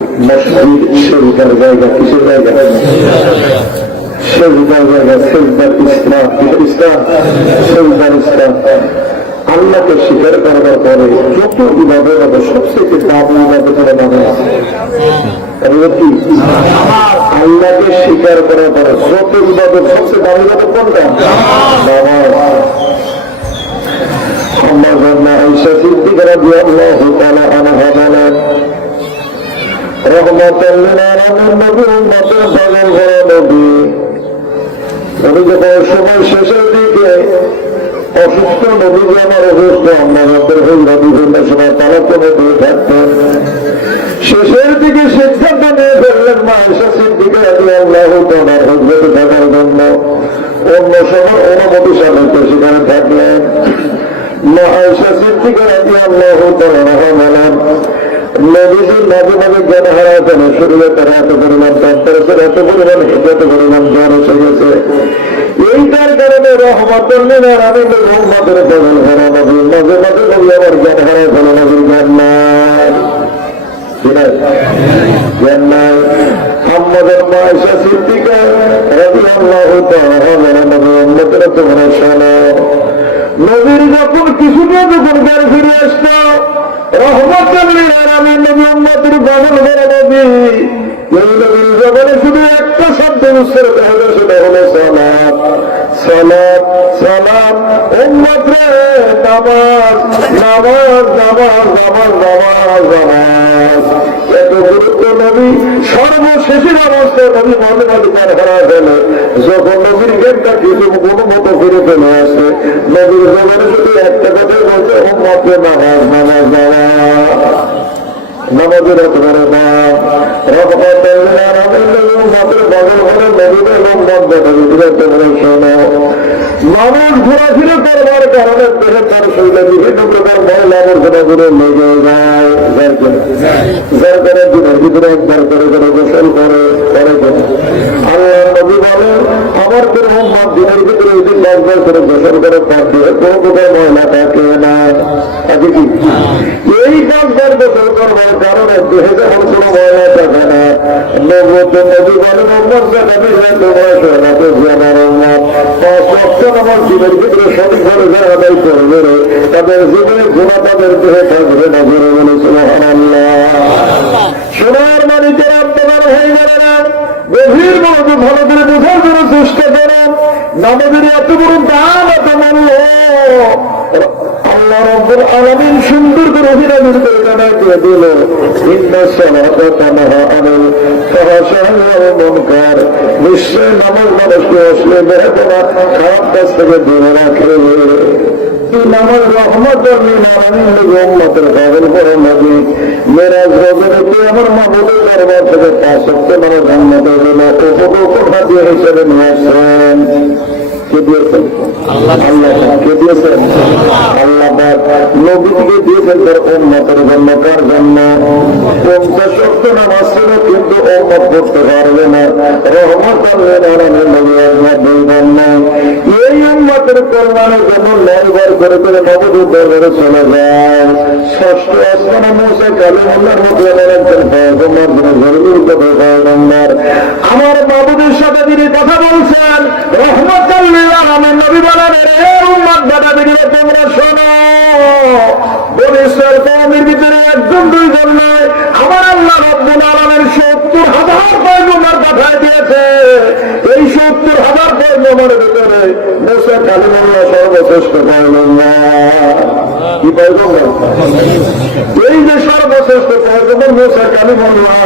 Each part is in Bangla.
মসজিদ সেজদার জায়গা, কিসের জায়গা? সেজদার জায়গা, সেজদার ইসলাম, কিসের ইসলাম? সেজদার ইসলাম। আল্লাহকে স্বীকার করার পরে যত ইবাদত হবে সবচেয়ে দামি ইবাদত হলো নামাজ। কি আল্লাহকে স্বীকার করার পরে যত ইবাদত সবচেয়ে দামি ইবাদত কোনটা? নামাজ। আয়েশা সিদ্দিকা রাদিয়াল্লাহু তাআলা আনহা বলেন, রহমাতুল লিল আলামিন নবী উম্মতের পাগল করা নবী। নবী যখন সময় শেষের দিকে অসুস্থ, নবী যে আমার অসুস্থ, আমাদের বিভিন্ন সময় তারা কোনো দিয়ে থাকতেন। শেষের দিকে সিদ্ধান্ত নিয়ে ফেললেন মা আয়েশা সিদ্দিকা রাদিয়াল্লাহু তাআলার হযরতে থাকার জন্য। অন্য সময় অনুমতি সাপেক্ষে সেখানে থাকলেন। মা আয়েশা সিদ্দিকা রাদিয়াল্লাহু তাআলা বলেন, নবীজি মাঝে মাঝে জ্ঞান হারাতেন, শরীরে তার এত পরিমাণ টেম্পারেচার, এত পরিমাণ হিট, এত পরিমাণ জ্বর এসে গেছে। এইটার কারণে রহমাতুল লিল আলামিন উম্মতের পাগল করা নবী। মাঝে মাঝে নবী আবার জ্ঞান হারায় ফেলে, নবীর জ্ঞান নাই, জ্ঞান নাই। আমাদের মা আয়েশা সিদ্দিকা রাদিয়াল্লাহু তাআলা বলেন, নবী উম্মতের তোমরা শোনো, নবীর যখন কিছুটা যখন জ্ঞান ফিরে আসতো, রহমাতুল লিল আলামিন নবী উম্মতের পাগল করা নবী। এই নবীর জবানে শুধু একটা শব্দ উচ্চারিত হলো, সেটা হলো সালাত, সালাত, সালাত। উম্মত রে নামাজ, নামাজ, নামাজ, নামাজ, নামাজ, নামাজ। এত গুরুত্ব নবী সর্বশেষে নামাজটা নবী মাঝে মাঝে জ্ঞান হারা ফেলে। যখন নবীর জ্ঞানটা কিছু কোনো মতো ফিরে ফেলে আসে, নবীর জবানে শুধু একটা কথাই বলছে, উম্মত রে নামাজ, নামাজ, নামাজ। নামাজের করে না রহমাতুল লিল আলামিন উম্মতের পাগল করে নবীর এবং বন্ধুদের তোমরা শোনো, মানুষ ঘোরাফিরে করবার কারণে দেহে তার শরীরে বিভিন্ন প্রকার ময়লা আবর্জনা করে লেগে যায়, যার করে দিনের ভিতরে একবার করে করে গোসল করে আল্লাহ নবী বলে, আমার তোর উম্মত দিনের ভিতরে ওই দিন 10 বার করে গোসল করে পার দিয়ে কোনো প্রকার ময়লা থাকে না। আগে কি এই 10 বার গোসল করবার কারণে দেহে যখন কোনো ময়লা থাকে না, নবী বলেন উম্মত জানাবি তোমরা শোনাতে জানার উম্মত 5 ওয়াক্ত নামাজ দিনের ভিতরে সঠিকভাবে যারা আদায় করবে, তাদের জীবনে গুনাহ তাদের দেহে থাকবে না। জোরে বলে সুবহানাল্লাহ। সোনার মানিকের আপনার হয়ে গেল না, গভীর মনোযোগ ভালো করে বোঝার জন্য চেষ্টা করেন। নামাজের এত বড় দাম, এত মূল্য আল্লাহ রাব্বুল আলামিন সুন্দর করে অভিনয় করে জানাই দিয়ে দিল, ইন্না সালাতা তানহা আনিল ফাহশাই ওয়াল মুনকার। নিশ্চয় নামাজ মানুষকে অশ্লীল বেহায়া খারাপ কাজ থেকে দূরে রাখে। এই নামাজ রহমাতুল লিল আলামিন উম্মতের পাগল করে নবী মেরাজ রজনীতে আমার মাহবুবের দরবার থেকে 5 ওয়াক্ত নামাজ উম্মতের জন্য উপকোঠা দিয়ে হিসেবে নিয়ে আসেন। কে দিয়েছেন? আল্লাহ। কে দিয়েছেন? আল্লাহ। নবীকে দিয়েছেন তার উম্মতের জন্য। কার জন্য? 50 ওয়াক্ত নামাজ ছিল, কিন্তু উম্মত পড়তে পারবে না। রহমাতুল লিল আলামিন নবী একবার দুইবার নয়, এই উম্মতের কল্যাণের জন্য 9 বার করে করে নবীর দরবারে চলে যায়। 6ষ্ঠ আসমানে মুসা কালিমুল্লাহর মধ্যে একজন পয়গম্বর জরুরি কথা পয়গম্বর আমার মাবুদের সাথে তিনি কথা বলছেন। রহমাতুল লিল আলামিন নবী বলেন, হে উম্মত বান্দাদের তোমরা শোনো, বনী ইসরাইল কওমের ভিতরে 1 2 নয়, আমার আল্লাহ রাব্বুল আলামিন 70,000 পয়গম্বর পাঠিয়ে দিয়েছে। এই 70,000 পয়গম্বরের ভিতরে মুসা কালিমুল্লাহ সর্বশ্রেষ্ঠ পয়গম্বর। কি পয়গম্বর? এই যে সর্বশ্রেষ্ঠ পয়গম্বর মুসা কালিমুল্লাহ,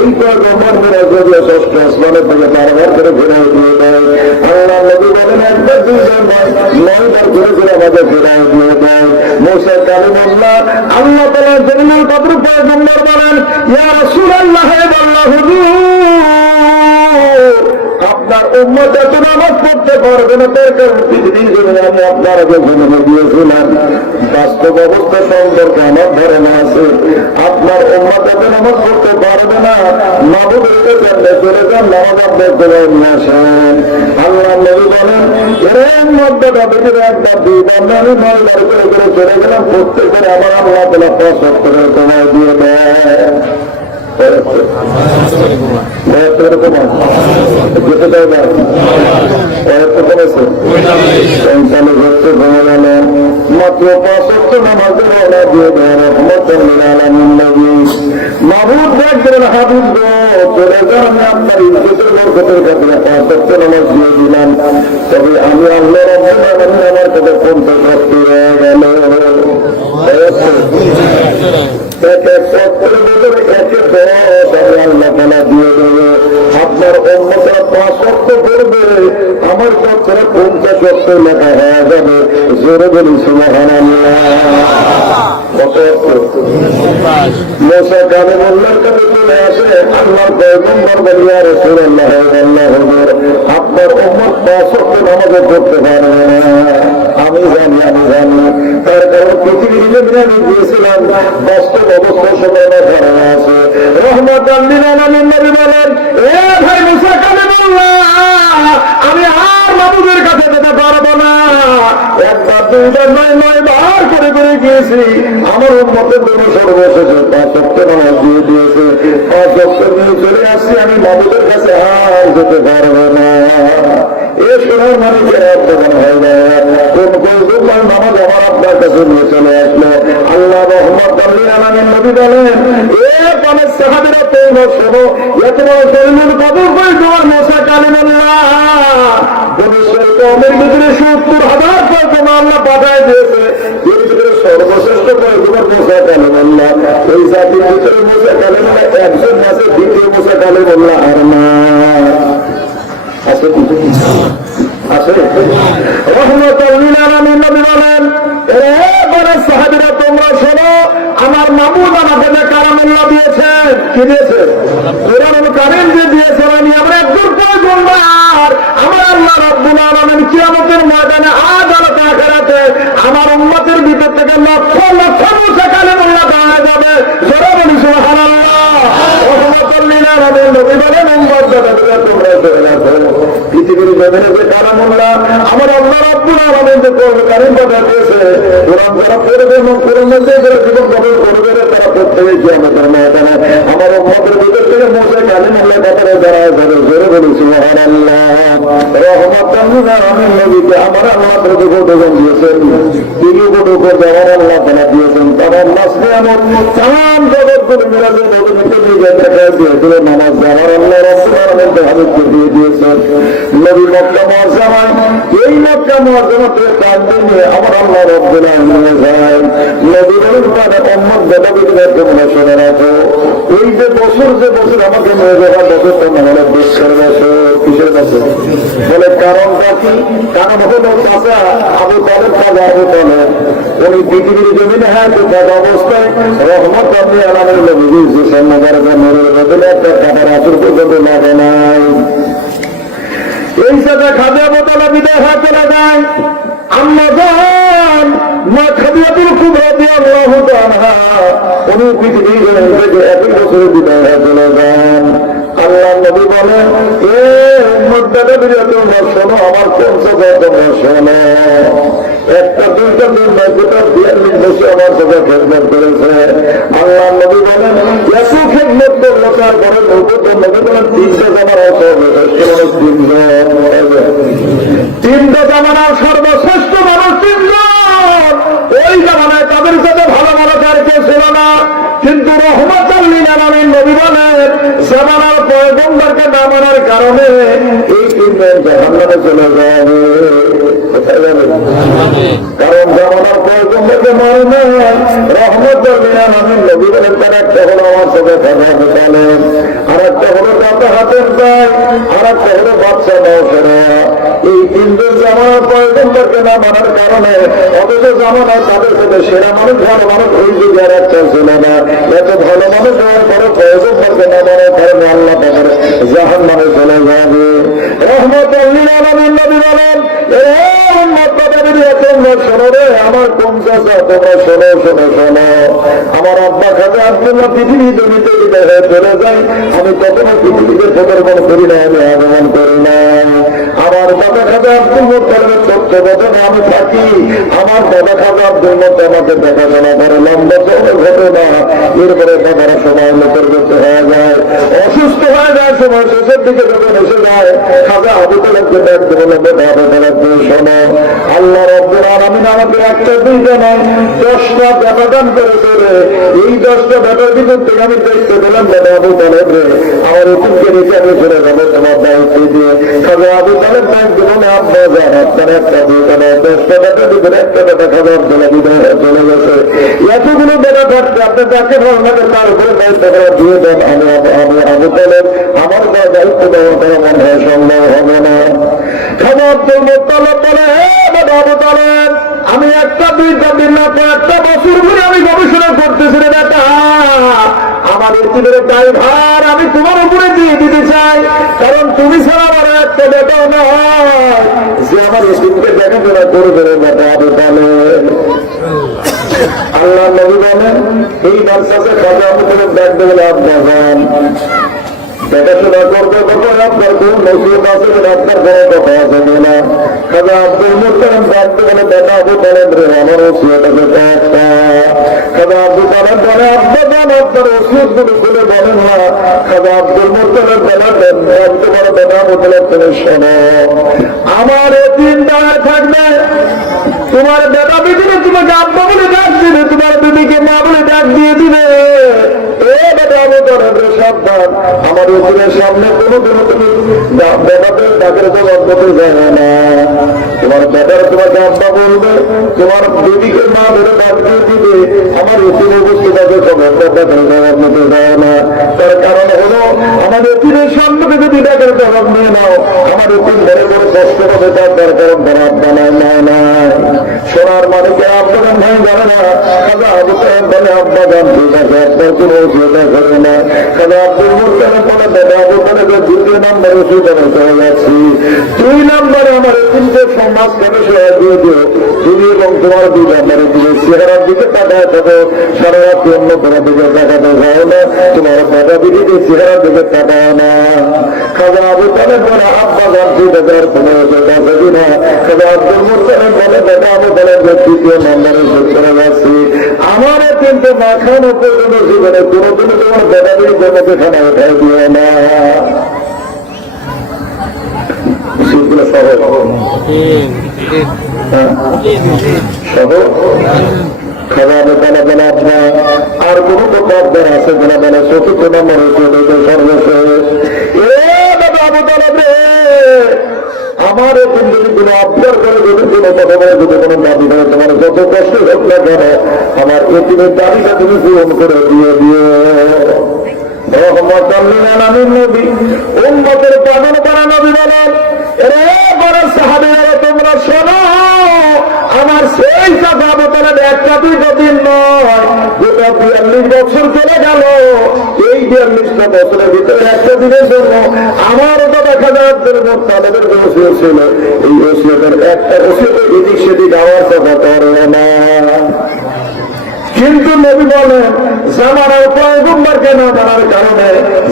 এই পয়গম্বর মেরাজ দিয়ে 6ষ্ঠ আসমানে থেকে 12 বার করে ফেরাই দিয়ে দেয়। আল্লাহ নবী বলেন, একবার 2 বার নয়, 9 বার করে করে আমাদের ফেরাই দিয়ে দেয়। মুসা কালিমুল্লাহ আল্লাহ তাআলা জলিলুল কদর পয়গম্বর বলেন, ইয়া রাসূলুল্লাহ বল্লাহ হুজুর, আপনার উম্মত এত নামাজ পড়তে পারবে না, তার কারণ পৃথিবীর জন্য আমি আপনার আগে জন্ম দিয়েছিলাম। বাস্তব অবস্থা সম্পর্কে আমার ধারণা আছে, আপনার উম্মত এত নামাজ পড়তে পারবে না। মাহবুবের কাছে চলে যান, নামাজ আপনার করে নিয়ে আসেন। আল্লাহ নবী বলেন, এর মধ্যে ভিতরে 1 বার 2 বার আমি 9 বার করে করে চলে গেলাম, পড়তে করে আবার আল্লাহ তাআলা 5 ওয়াক্ত করে তোমায় দিয়ে দেয়। যেতে চাই না কমেছে তাহলে হচ্ছে ভেঙে গেল মাত্র 5 নামাজের ওরা দিয়ে দেন মাহবুব দেখবেন হাবিব চলে যান আমি আপনার ইজ্জতের বরকতের কাছে 5 নামাজ দিয়ে দিলাম তবে আমি আল্লাহ রব্বুল আলামিন আমার কাছে 50 শক্তি হয়ে গেল আপনার অন্যটা 5 শক্ত করবে আমার পক্ষে 50 শক্ত লেখা হয়ে যাবে জোরে বলি সুবহানাল্লাহ মুসা কালিমুল্লাহর কাছে চলে আসে আল্লাহর পয়গম্বর বলে ইয়া রাসূলুল্লাহ আপনার উম্মত 5 শক্ত নামাজ পড়তে পারবে না আমি জানি তার কারণ পৃথিবীর জমিনে আমি দিয়েছিলাম বাস্তব অবস্থার সময় খারাপ আছে রহমতাল লিল আলামিন নবী বলেন এ ভাই মুসা কালিমুল্লাহ আমি আর মাবুদের কাছে যেতে পারবো না একবার 2বার 9 বার করে গিয়েছি আমার উম্মতের জন্য সর্বশেষে 5 শক্ত নামাজ দিয়ে দিয়েছে 5 শক্ত নিয়ে চলে আসছি আমি মাবুদের কাছে আর যেতে পারবো না এ শোনার মানুষের অর্থমান হয় না কোন নামাজ আমার আপনার কাছে নিয়ে চলে আসলো আল্লাহ রহমতুল লিল আলামিন নবী বলেন এ পানের সাহাবীরা তোমরা শোনো এত বড় শরীরের কবর করে তোমার মুসা কালিমুল্লাহ বনিসের কওমের ভিতরে 70,000 পয়গম্বর আল্লাহ পাঠায় দিয়েছে এর ভিতরে সর্বশ্রেষ্ঠ পয়গম্বর মুসা কালিমুল্লাহ এই জাতির ভিতরে মুসা কালিমুল্লাহ একজন আছে দ্বিতীয় মুসা কালিমুল্লাহ আর না আছে আছে রহমতুল লিল আলামিন নবী বলেন এ বড় সাহাবীরা তোমরা শোনো আমার মাবুদ আমাকে যে কালামুল্লাহ দিয়েছেন কি দিয়েছে কোরআনুল কারীম যে দিয়েছেন আমি আমরা একদম পয়গম্বর আমার আল্লাহ রাব্বুল আলামিন কিয়ামতের ময়দানে আদালত আখিরাতে আমার উম্মতের ভিতর থেকে লক্ষ লক্ষ মুসা কালিমুল্লাহ পাওয়া যাবে জোরে বলি সুবহানাল্লাহ রহমতুল লিল আলামিন নবী বলেন উম্মত দাদা তোমরা জেনে রাখো পৃথিবীর জমিনে যে কালামুল্লাহ আমার আল্লাহ রাব্বুল আলামিন যে কোরআনুল কারীম কথা দিয়েছে কোরআন যারা পড়বে এবং কোরআনের যে জীবন গঠন করবে তারা প্রত্যেকে কিয়ামতের ময়দানে আমার উম্মতের ভিতর থেকে মুসা কালিমুল্লাহ কথাটা যারা যাবে জোরে বলি সুবহানাল্লাহ রহমতুল লিল আলামিন নবীকে আমার আল্লাহ প্রতিযোগন দিয়েছেন তিনি উপর যাওয়ার আল্লাহ তাআলা দিয়েছেন তারা নাসবে আমার তাম জগৎগুলো মিলাতে নবীকে দিয়ে দেখা দিয়েছিল নামাজ যাওয়ার আল্লাহ রাব্বুল আলামিন তাআলাকে দিয়ে দিয়েছেন নবী মক্কা মুআজ্জামায় এই মক্কা মুআজ্জামাতে কাঁদে আমার আল্লাহ রাব্বুল আলামিন যায় নবীর মানে উম্মত দাদাবিকে তোমরা শুনে রাখো এই যে বছর আমাকে নিয়ে যাওয়ার বছর তোমরা হলো বিশ্বের বছর কিসের বছর বলে কারণটা কি কারণ হলো চাচা আবু তালেব খাজা আবু তালেব উনি পৃথিবীর জমিনে হাতে থাকা অবস্থায় রহমতুল লিল আলামিন নবী যে সম্মানের নূরের বদলে একটা কাটার আঁচড় পর্যন্ত লাগে নাই এই সাথে খাজা আবু তালেব বিদায় হয়ে চলে যায় আম্মা জান মা খাদিজাতুল কুবরা রাদিয়াল্লাহু তাআলা উনি পৃথিবীর জমিনে থেকে 1 বছর বিদায় হয়ে চলে যান আল্লাহ নবী বলেন এ উম্মত দাদাবিরা তোমরা শোনো আমার কোন কথা তোমরা শোনো একটা দুইটা দিন গোটা 42 বছর আমার সাথে খেদমত করেছে আল্লাহ নবী বলেন এত খেদমত করলো তারপরে নবী বলেন 3টা জামার তিনটা জামানার সর্বশ্রেষ্ঠ মানুষ 3 জন ওই জামানায় তাদের সাথে ভালো মানুষ আর কেউ ছিল না কিন্তু রহমতুল লিল আলামিন নবী বলেন জামানার পয়গম্বরকে না মানার কারণে এই 3 জন জাহান্নামে চলে যাবে কারণ জামানার পয়গম্বরকে মানে না রহমতুল লিল আলামিন নবী বলেন তার একটা হলো আমার সাথে কথা বলেন আর একটা হলো কথা হাতের যায় আর একটা হলো বাচ্চা নওশরা এই 3 জন জামানার পয়গম্বরকে না মানার কারণে অথচ জামানায় তাদের সাথে সেরা মানুষ ভালো মানুষ ওই যুগে আর একটা ছিল না এত ভালো মানুষ হওয়ার পরে পয়গম্বরকে না মানার কারণে আল্লাহ তাদের জাহান্নামে চলে যাবে রহমতুল লিল আলামিন নবী বলেন এ উম্মত দাদাবিরা তোমরা শোনো রে আমার কোন চাচা তোমরা শোনো আমার আব্বা খাজা আব্দুল্লাহ পৃথিবী জমিতে বিদায় হয়ে চলে যায় আমি কখনো পৃথিবীকে প্রদর্শন করি না আমি আগমন করি না আমার দাদা খাজা আব্দুল মুত্তালিবের তত্ত্বাবধানে আমি থাকি, আমার দাদা খাজা আব্দুল মুত্তালিব আমাকে দেখাশোনা করে, লম্বা চৌড় ঘটনা। এরপরে বাবারা সময় লোকের কাছে হয়ে যায়, অসুস্থ হয়ে যায়, সময় শেষের দিকে যখন এসে যায়, খাজা আবু তালেবকে ডাকতে বলে, বেটা আবু তালেব তুমি শোনো, আল্লাহ রাব্বুল আলামিন আমাকে একটা দুইটা নয় 10টা বেটা দান করেছে রে। এই 10টা বেটার ভিতর থেকে আমি দেখতে পেলাম বেটা আবু তালেব রে, আমার এতিমকে রেখে আমি চলে যাবো তোমার দায়িত্ব দিয়ে। খাজা আবু তালেব ডাকতে বলে, আব্বা যান আপনার একটা দুইটা নয় 10টা বেটার ভিতরে একটা বেটা খাজা আব্দুল চলে গেছে। এতগুলো বেটা থাকতে আপনি তাকে ভাবনাকে তার উপরে দায়িত্ব করা দিয়ে দেন, আমি আবু তালেব আমার দায়িত্ব দেওয়া করা মনে হয় সম্ভব হবে না। খাজা আব্দুল মুত্তালিব বলে, বেটা আবু তালেব আমি একটা দুইটা দিন না কয়েকটা বছর ধরে আমি গবেষণা করতেছি রে বেটা, আমার এতিমের দায়ভার আমি তোমার উপরে দিয়ে দিতে চাই, কারণ তুমি ছাড়া আমার একটা বেটাও নয় যে আমার এতিমকে দেখাশোনা করবে রে বেটা আবু তালেব। আল্লাহ নবী বলেন, এই বাচ্চাকে খাজা আবু তালেব ডাকতে গেলে আব্বা যান দেখাশোনা করতে তখন আপনার কোন নসিহত আছে কিনা, আপনার কোনো কথা আছে কিনা। খাজা আব্দুল মুত্তালিব ডাকতে বলে, বেটা আবু তালেব রে আমার নসিহত আছে একটা। খাজা আবু তালেব বলে, আব্বা যান আপনার নসিহত গুলো খুলে বলেন না। খাজা আব্দুল মুত্তালিব ডাকতে বলে, বেটা আবু তালেব তুমি শোনো, আমার এতিম দাঁড়ায় থাকবে, তোমার বেটা বিদিনে তোমাকে আব্বা বলে ডাক দিবে, তোমার বিবিকে মা বলে ডাক দিয়ে দিবে। সাবধান, আমার এতিমের সামনে কোনো তুমি বেটাদের ডাকের জবাব দিতে যাবে না। তোমার বেটার তোমাকে আব্বা বলবে, তোমার বিবিকে মা বলে ডাক দিয়ে দিবে, আমার এতিম অবস্থাকে জবাব দিতে যায় না। তার কারণ হলো, আমার এতিমের সামনে যদি ডাকের জবাব নিয়ে নাও, আমার এতিম ধরে করে কষ্ট হবে, তার কারণ তারা আব্বা নাই নাই সোনার মালিকে আব্বা ভাই জানে না। খাজা আবু তালেব বলে, আব্বা জান ঠিক আছে, আপনার কোনো অসুবিধা করে না। খাজা আব্দুল মুত্তালিব বলে, বেটা আবু তালেবের দ্বিতীয় নম্বরে অসুবিধা চলে যাচ্ছি, 2 নম্বরে আমার এতিমকে সমাজ কেন সেবা দিয়ে দিও, তুমি এবং তোমার 2 নম্বরে দিলে চেহারার দিকে তাকায় থাকো, সারা রাত অন্য কোনো দিকে তাকাতে যাও না, তোমার বেটা দিদিকে চেহারার দিকে তাকায় না। খাজা আবু তালেব বলে, আব্বা জান ঠিক আছে, আর কোনো অসুবিধা আছে কিনা। খাজা আব্দুল মুত্তালিব বলে, বেটা আবু তালেবের তৃতীয় নম্বরে চলে যাচ্ছি, আমার কিন্তু না খাওয়ানো পর্যন্ত জীবনে কোনোদিনও তোমার বেটা দিদি জগতে খানা উঠাই দিও না। সেগুলো সহজ সহজ। খাজা আবু তালেব বলে, আপনার আর কোনো তো পাবদার আছে কিনা বলে, চতুর্থ নম্বরে সর্বশেষ, আবু তালেব রে আমার এখন যদি কোনো আবদার করে, যদি কোনো কথা বলে, যদি কোনো দাবি করে, তোমার যত কষ্ট হোক না কেন, আমার এতিমের দাবিটা তুমি পূরণ করে দিয়ে দিও। রহমতুল্লিল আলামিন নবী, উম্মতের পাগল করা নবী বলেন, রে বড় সাহাবীরা তোমরা শোনো, আমার সেই কথা আবু তালেব একটা 2টা দিন নয়, গোটা 42 বছর চলে গেল। এই 42টা বছরের ভিতরে একটা দিনের জন্য আমার কথা খাজা আব্দুল মুত্তালিবের ওসিয়ত ছিল, এই ওসিয়তের একটা ওসিয়তে এদিক সেদিক আমার কথা করে না। কিন্তু নবী বলেন, জামানার পয়গম্বরকে না মানার কারণে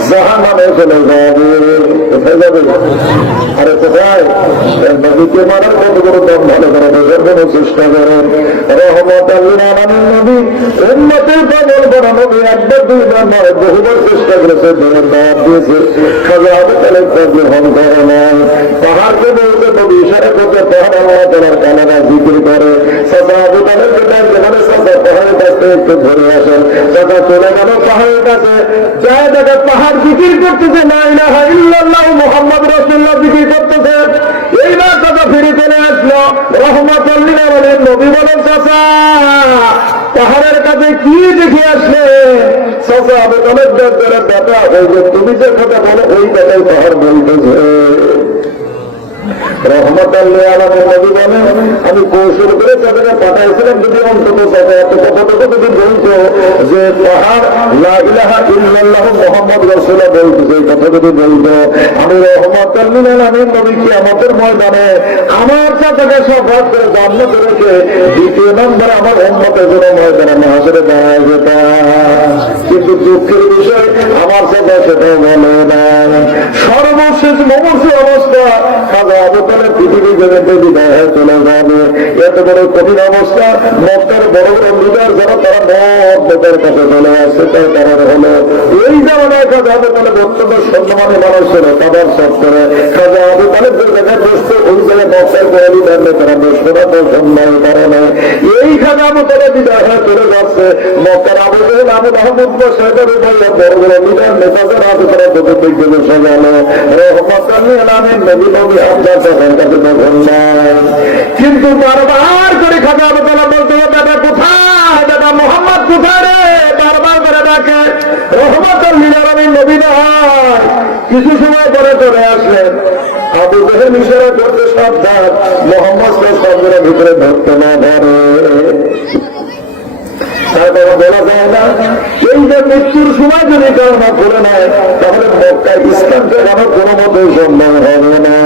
জাহান্নামে চলে যাবে। কোথায় যাবে? আরে কোথায়? নবীকে মানার কতগুলো দম ভালো করে দেওয়ার জন্য চেষ্টা করেন। রহমতুল্লিল আলামিন নবী, উম্মতের পাগল করা নবী, একবার 2বার নয়, বহুবার চেষ্টা করেছে, দিনের দাওয়াত দিয়েছে। খাজা আবু তালেব গ্রহণ করে নাই। পাহাড়কে বলতে নবী ইশারা করতে, পাহাড় আল্লাহ তাআলার কালামা জিকির করে। খাজা আবু তালেবকে ডাকতে বলে, খাজা পাহাড়ের কাছে একটু ধরে আসেন। চাচা চলে গেল পাহাড়ের কাছে, যায় দেখা পাহাড় জিকির করতেছে, লা ইলাহা ইল্লাল্লাহ মুহাম্মদ রাসূলুল্লাহ জিকির করতেছে। এইবার চাচা ফিরে চলে আসলো। রহমতুল্লিল আলামিন নবী বলেন, চাচা পাহাড়ের কাছে কি দেখে আসলে? চাচা আবু তালেব দরজারে বেটা, ওই যে তুমি যে কথা বলো ওই কথাই পাহাড় বলতেছে। রহমতুল্লিল আলামিন নবী বলেন, আমি কৌশল করে তাদেরকে পাঠাইছিলাম, যদি অন্তত কতটুকু যদি বলতো যে পাহাড় লা ইলাহা ইল্লাল্লাহ মুহাম্মদ রাসূলুল্লাহ বলতেছে, এই কথা যদি বলতো, আমি রহমতুল্লিল আলামিন নবী কিয়ামতের ময়দানে আমার চাচাকে শফাত করে জান্নাতে রেখে 2য় নম্বরে আমার উম্মতের জন্য ময়দানে মাহশরে দাঁড়ায় যেতাম। কিন্তু দুঃখের বিষয়, আমার চাচা সেটাও বলে না। সর্বশেষ মুমূর্ষু অবস্থা, খাজা আবু পৃথিবী জগতে বিদায় হয়ে চলে যাবে। এত বড় কঠিন অবস্থা, মক্কার বড় বড় লিডার যারা তারা মক্কার কাছে চলে আসছে, তাই তারা হলো এই জামানায় খাজা আবু তালেব অত্যন্ত সম্মানী মানুষ ছিল, তাদের সব করে খাজা আবু তালেব যে জায়গায় বসতো ওই জায়গায় মক্কার বড় লিডার তারা বসতো না, তো সম্মানের কারণে এই খাজা আবু তালেব বিদায় হয়ে চলে যাচ্ছে। মক্কার আবু জাহেল, আবু লাহাব, সাহেবের উপায় বড় বড় লিডার নেতা যারা আছে তারা চতুর্দিক থেকে সাজানো কিন্তু বারবার করে খাজা আবু তালেব বলতে দাদা কোথায়, দাদা মোহাম্মদ কোথায় রে, বারবার করে ডাকে রহমতুল লিল আলামিন নবী নয়। কিছু সময় পরে চলে আসলেন। আবু জাহেল ইশারা করতে সাবধান, মোহাম্মদ সাহেবের ভিতরে ধরতে না ধরে। তারপরে বলা যায় না এই যে মৃত্যুর সময় যদি কারণা করে নেয় তাহলে মক্কায় ইসলামকে আমার কোনো মতেই সম্ভব হবে না।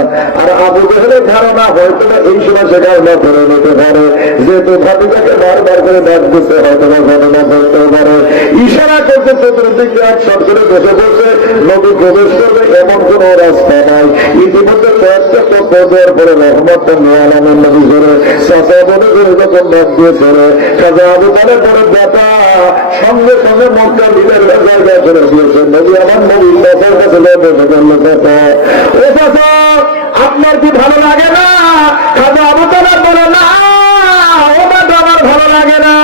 আর আবু জাহেলের ধারণা হয়তো না এই সময় সে কারণা করে নিতে পারে, যেহেতু ভাতিজাকে বারবার করে ডাক দিতে হয়তো না ঘটনা করতে পারে। ইশারা করতে চতুর্দিকে একসাথ করে বসে বসে নদী প্রবেশ করবে এমন কোন রাস্তা নাই। ইতিমধ্যে কয়েকটা তত্ত্ব দেওয়ার পরে রহমত আলামিন নবী ধরে চাচা বলে করে যখন ডাক দিয়ে ধরে খাজা আবু তালেব পরে ব্যাটা সঙ্গে সঙ্গে মক্কা লিডার জায়গায় চলে দিয়েছে। নবী আমার নবী চাচার কাছে বসে বলল, চাচা ও চাচা আপনার কি ভালো লাগে না? খাজা আবু তালেব বলে না ও ব্যাটা আমার ভালো লাগে না।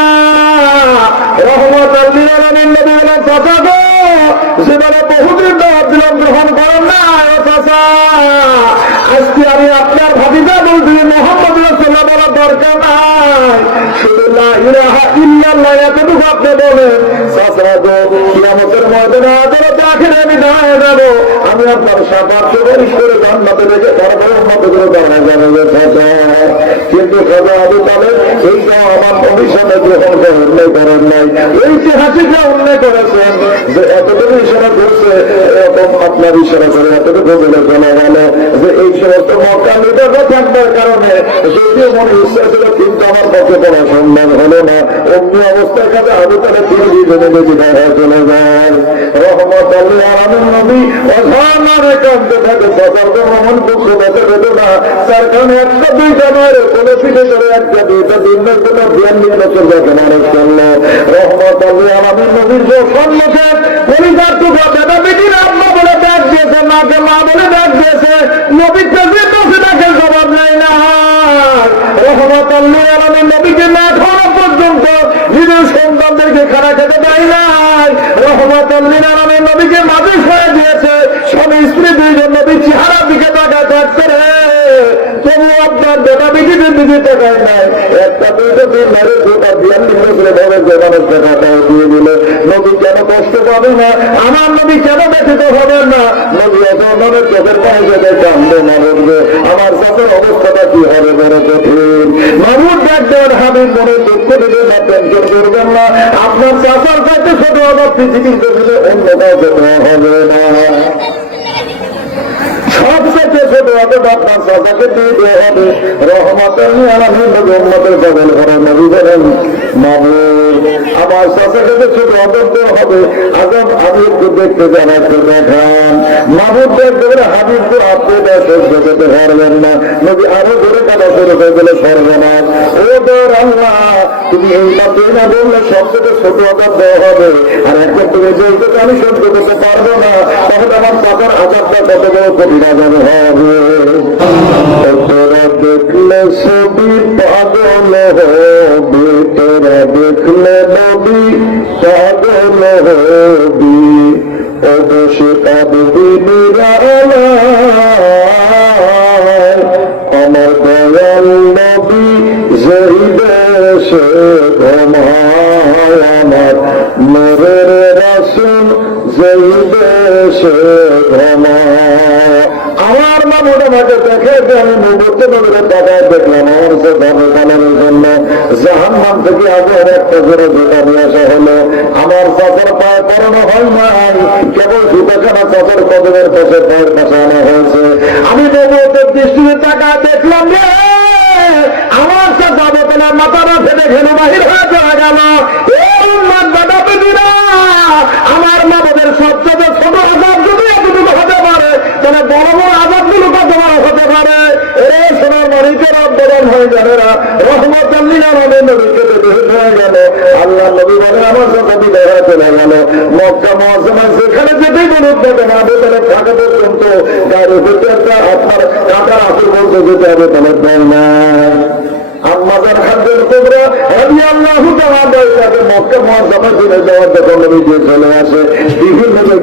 রহমত লিল আলামিন নবী বলেন, চাচা গো জীবনে বহুদিন দাওয়াত দিলাম গ্রহণ করেন না। ও চাচা আজকে আমি আপনার ভাতিজা বলছি মুহাম্মদ রাসূলুল্লাহ বলার দরকার নাই, শুধু লা ইলাহা ইল্লাল্লাহ এতটুকু আপনি বলেন। চাচা গো কিয়ামতের ময়দানে আদালতে আখিরে আমি দাঁড়ায় যাব, আমি আপনার সাফাত সুপারিশ করে জান্নাতে রেখে তারপরে উম্মতে করে দাঁড়ায় যাবে চাচা। কিন্তু খাজা আবু তালেব এইটা আমার ভবিষ্যতে গ্রহণ করেন নাই, ঐতিহাসিকরা উল্লেখ করেছেন যে এতটুকু ইশারা করছে, এরকম আপনার ইশারা করে এতটুকু বলে বলা গেল যে এই সমস্ত মক্কা লিডাররা থাকবার কারণে যদিও মনে ইচ্ছা ছিল কিন্তু আমার পক্ষে পড়া সম্ভব হলো না। অন্য অবস্থার কাছে আবু তালেব তিনি জীবনে বিদায় হয়ে চলে যান। রহমত আলামিন নবী অসামান্য কাঁদতে থাকে, সতর্ক ভ্রমণ দুঃখ বেঁচে পেতে না, তার কারণে একটা দুইটা নয় কোলে পিঠে করে একটা দুইটা দিন কোন 42 বছর যাকে মানুষ করলো। রহমত আলামিন নবীর সম্মুখে পরিবার টুকরা বেটা বেটির আম্মা বলে ডাক দিয়েছে, মাকে মা বলে ডাক দিয়েছে, নবীর কাছে বসে ডাকে জবাব নেয় না। রহমত আলামিন নবীকে না খাওয়া পর্যন্ত নিজের সন্তানদেরকে খানা খেতে দেয় নাই। রহমত আলামিন নবীকে মাঝে সয়ে দিয়েছে, স্বামী স্ত্রী দুইজন নবীর চেহারার দিকে তাকায় থাকছে রে, তবু আপনার বেটা বেটিদের দিকে তাকায় নাই। একটা দুইটা দিন ধরে গোটা 42 বছরে ভাবে যে মানুষ টাকাটাও দিয়ে দিলে নবী কেন কষ্ট পাবে না? আমার নবী কেন ব্যথিত হবেন না? নবী অসম্মানের চোখের পায়ে যেতে কান্দে না বলবে আমার চাচার অবস্থাটা কি হবে বড় কঠিন। মামুদ ডাক দেওয়ার হাবিব মনে দুঃখ দিলে না, টেনশন করবেন না, আপনার চাচার কাছে ছোট আমার পৃথিবীর জন্য অন্য কাউকে দেওয়া হবে না। সবচেয়ে ছোট হবে আপনার চাচাকে দিয়ে দেওয়া হবে। রহমত আলামিন নবী উম্মতের পাগল করা নবী বলেন, মামুদ আমার চাচাকে যে ছোট আদর দেওয়া হবে। আজম হাবিবকে দেখতে জানাতে দেখান, মামুদ দেখতে গেলে হাবিবকে আপনি সহ্য করতে পারবেন না। নবী আরো ধরে কাটা শুরু হয়ে গেলে সর্বনাশ, ও তোর আল্লাহ তুমি এই মাত্রই না বললে সবচেয়ে ছোট আদর দেওয়া হবে, আর একবার তুমি বলতে আমি সহ্য করতে পারবো না, তাহলে আমার চাচার আচারটা কত বড় কঠিন আদর হবে। তোরা দেখলে ছবি পাগল হবে, তোরা দেখলে নবী পাগল হবি, অবশ্যই কাঁদবি নিরালায়, আমার দয়াল নবী যেই দেশে ঘুমায়, আমার নূরের রাসূল যেই দেশে ঘুমায়। আমার মা মোটামুটি দেখে যে আমি মুহূর্তে নবীর টাকায় দেখলাম আমার সে ধর্মের পালনের জন্য জাহান্নাম থেকে আগে একটা করে জুতা নিয়ে আসা হলো। আমার চাচার পায়ে পড়ানো হয় নাই, কেবল জুতাখানা চাচার কদমের পাশে পায়ের পাশে আনা হয়েছে। আমি নবুয়তের দৃষ্টিতে টাকায় দেখলাম যে আমার চাচা বোতলের মাথাটা ফেটে ঘেলে বাহির হয়ে চলে গেল। আমার মাদের সবচেয়ে ছোট আজাব যদি এতটুকু হতে পারে, তাহলে বড় বড় আজাবগুলো কত বড় হতে পারে। ভাইজানেরা, রহমতাল লিল আলামিন নবীকে বের হয়ে গেল। আল্লাহ নবী বলে আমার সাথে বিদায় হয়ে চলে গেল। মক্কা মুআজ্জামায় যেখানে যেতেই বলুক না কেন, আবু তালেব থাকা পর্যন্ত গায়ের উপরে একটা আপনার কাঁটার আসর বলতে যেতে হবে তালেব দেয় না। আম্মাজান খাদ্যের কুবরা রাদিয়াল্লাহু তাআলা তাকে মক্কা মুআজ্জামায় চলে যাওয়ার যখন নবী দিয়ে চলে আসে,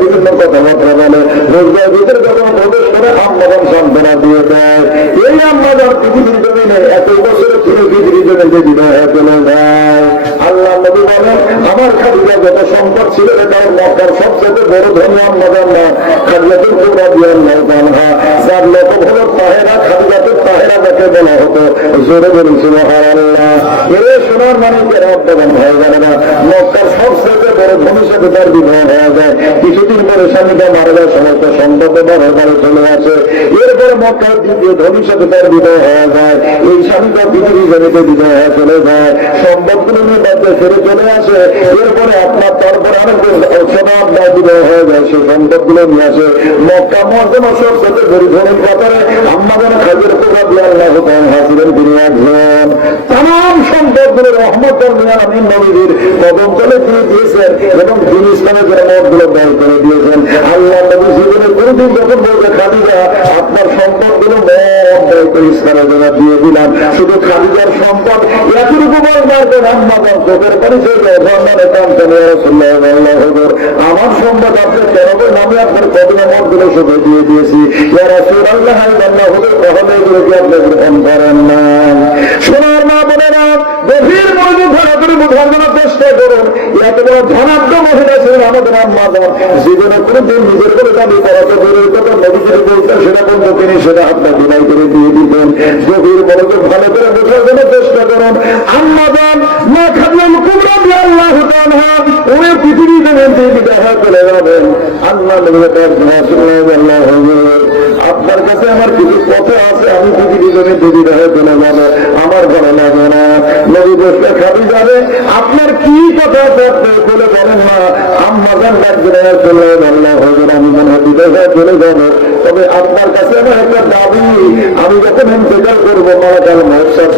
বিভিন্ন কথাবার্তা বলে, রোজগার ভিতরে যখন প্রবেশ করে আম্মাজান সান্ত্বনা দিয়ে দেয়। এই আম্মাজান পৃথিবীর জমিনে এত বছরের ছিল পৃথিবীর জমিনে বিদায় হয়ে চলে যায়। আল্লাহ নবী বলেন আমার খাদিজা যত সম্পদ ছিল এটা মক্কার সবচেয়ে বড় ধনী আম্মাজান না, খাদিজাতুল কুবরা রাদিয়াল্লাহু তাআলা, যার লকব হলো তাহেরা, খাদিজাতুল তাহেরা যাকে বলা হতো। জোরে বলুন সুবহানাল্লাহ। এর সোনার মানিকের অবদান হয়ে গেল না, মক্কার সবচেয়ে বড় ধনীর সাথে তার বিবাহ হয়ে যায়। কিছুদিন পরে স্বামীটা মারা যায়, সমস্ত সম্পদ বাড়ি চলে আসে। এরপরে মক্কার দ্বিতীয় ধনীর সাথে তার বিবাহ হয়ে যায়। এই স্বামীটা পৃথিবী জমিতে বিবাহ হয়ে চলে যায়, সম্পদগুলো নিয়ে বাচ্চা ছেড়ে চলে আসে। এরপরে আপনার তারপরে আরেকজন সোনার দায় বিবাহ হয়ে যায়, সেই সম্পদগুলো নিয়ে আসে। মক্কা মুআজ্জামা সবচেয়ে গরিব ধনীর ব্যাপারে আম্মাজান খাদিজাতুল কুবরা রাদিয়াল্লাহু তাআলা ছিলেন তিনি একজন। তাম সম্পদগুলো রহমতাল লিল আলামিন নবীর কদম তলে দিয়ে দিয়েছেন এবং দিন ইসলামের জন্য মতগুলো ব্যয় করে দিয়েছেন। আল্লাহ নবী জীবনে কোনদিন যখন বলতে খাদিজা আপনার সম্পদগুলো ব্যয় করে ইসলামের জন্য দিয়ে দিলাম, শুধু খাদিজার সম্পদ এতটুকু বলবেন আম্মাজান চোখের পানি ছেড়ে সম্মানে কামছেন, ইয়া রাসূলুল্লাহ সাল্লাল্লাহু আলাইহি ওয়াসাল্লাম আমার সম্পদ আপনি কেন বলেন, আমি আপনার কদমে মতগুলো শুধু দিয়ে দিয়েছি। ইয়া রাসূলুল্লাহ সাল্লাল্লাহু আলাইহি ওয়াসাল্লাম এগুলো কি আপনি গ্রহণ করেন না? সোনার মা বোনেরা, গভীর মনোযোগ ধরা করে বোঝার জন্য চেষ্টা করুন। এত বড় ধনাঢ্য মহিলা ছিলেন আমাদের আম্মাজান, জীবনে কোনদিন নিজের করে দাবি করাতে দূরের কথা, নবী যদি বলতেন সেটা বলতো তিনি সেটা আপনার বিদায় করে দিয়ে দিতেন। গভীর মনোযোগ ভালো করে বোঝার জন্য চেষ্টা করুন। আম্মাজান মা খাদিজাতুল কুবরা রাদিয়াল্লাহু তাআলা উনি পৃথিবী জমিনে বিদায় হয়ে চলে যাবেন। আল্লাহ নবী আপনার কাছে আমার কিছু কথা আছে, আমি পৃথিবী জমিনে বিদায় হয়ে চলে যাবো, আমার ভালো লাগে না। নবী বসলে খাবি যাবে, আপনার কি কথা আছে আপনি বলে বলেন না। আম্মাজান ডাকবে চলে আল্লাহ হজুর আমি মনে হয় বিদায় হয়ে চলে যাবো, তবে আপনার কাছে আমার একটা দাবি, আমি যখন ইন্তেকাল করবো মালাকাল মহসার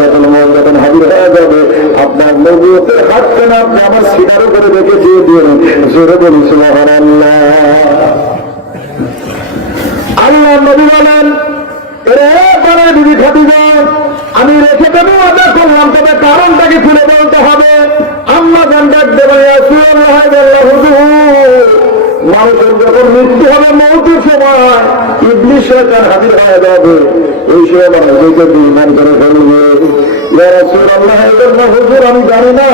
যখন হাজির হয়ে যাবে, আপনার নবুয়তের হাতটা না আপনি আমার সিনার উপরে রেখে দিয়ে দিন। জোরে বলি সুবহানাল্লাহ। আল্লাহ নবী বলেন এরপরে বিবি খাদিজা আমি রেখে দেবো আদা করলাম, তবে কারণটাকে খুলে বলতে হবে। আম্মাজান ডাক দেবে রাসূলুল্লাহ হুজুর, মানুষের যখন মৃত্যু হবে মৌতের সময় ইবলিস শয়তান হাজির হয়ে যাবে, এই সময় মানুষকে বিমান করে ফেলবে। ইয়া রাসূলুল্লাহ হুজুর আমি জানি না,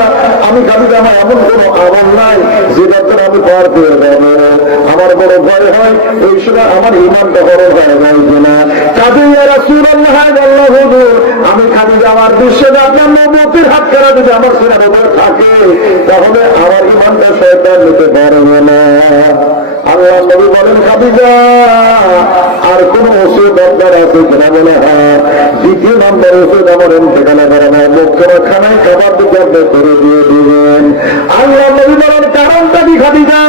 আমি খাদিজা আমার এমন কোনো আমল নাই যেটা করে আমি পার পেয়ে যাবো, আমার বড় ভয় হয় এই সময় আমার ঈমানটা হরণ হয়ে যায় কিনা। কাজে ইয়া রাসূলুল্লাহ হুজুর আমি খাদিজা আমার বিশ্বাসে আপনার নবুয়তের হাত করা যদি আমার সিনার উপরে থাকে তাহলে আমার ঈমানটা শয়তান নিতে পারবে না। আল্লাহ নবী বলেন খাদিজা আর কোন ওষুধ আপনার আছে কিনা? বলে হ্যাঁ। দ্বিতীয় নম্বর ওষুধ আমার ইন্তেকালে করে না, মুখখানায় খাবার দিকে আপনি করে দিয়ে দিবেন। আল্লাহ নবী বলেন কারণটা কি খাদিজা?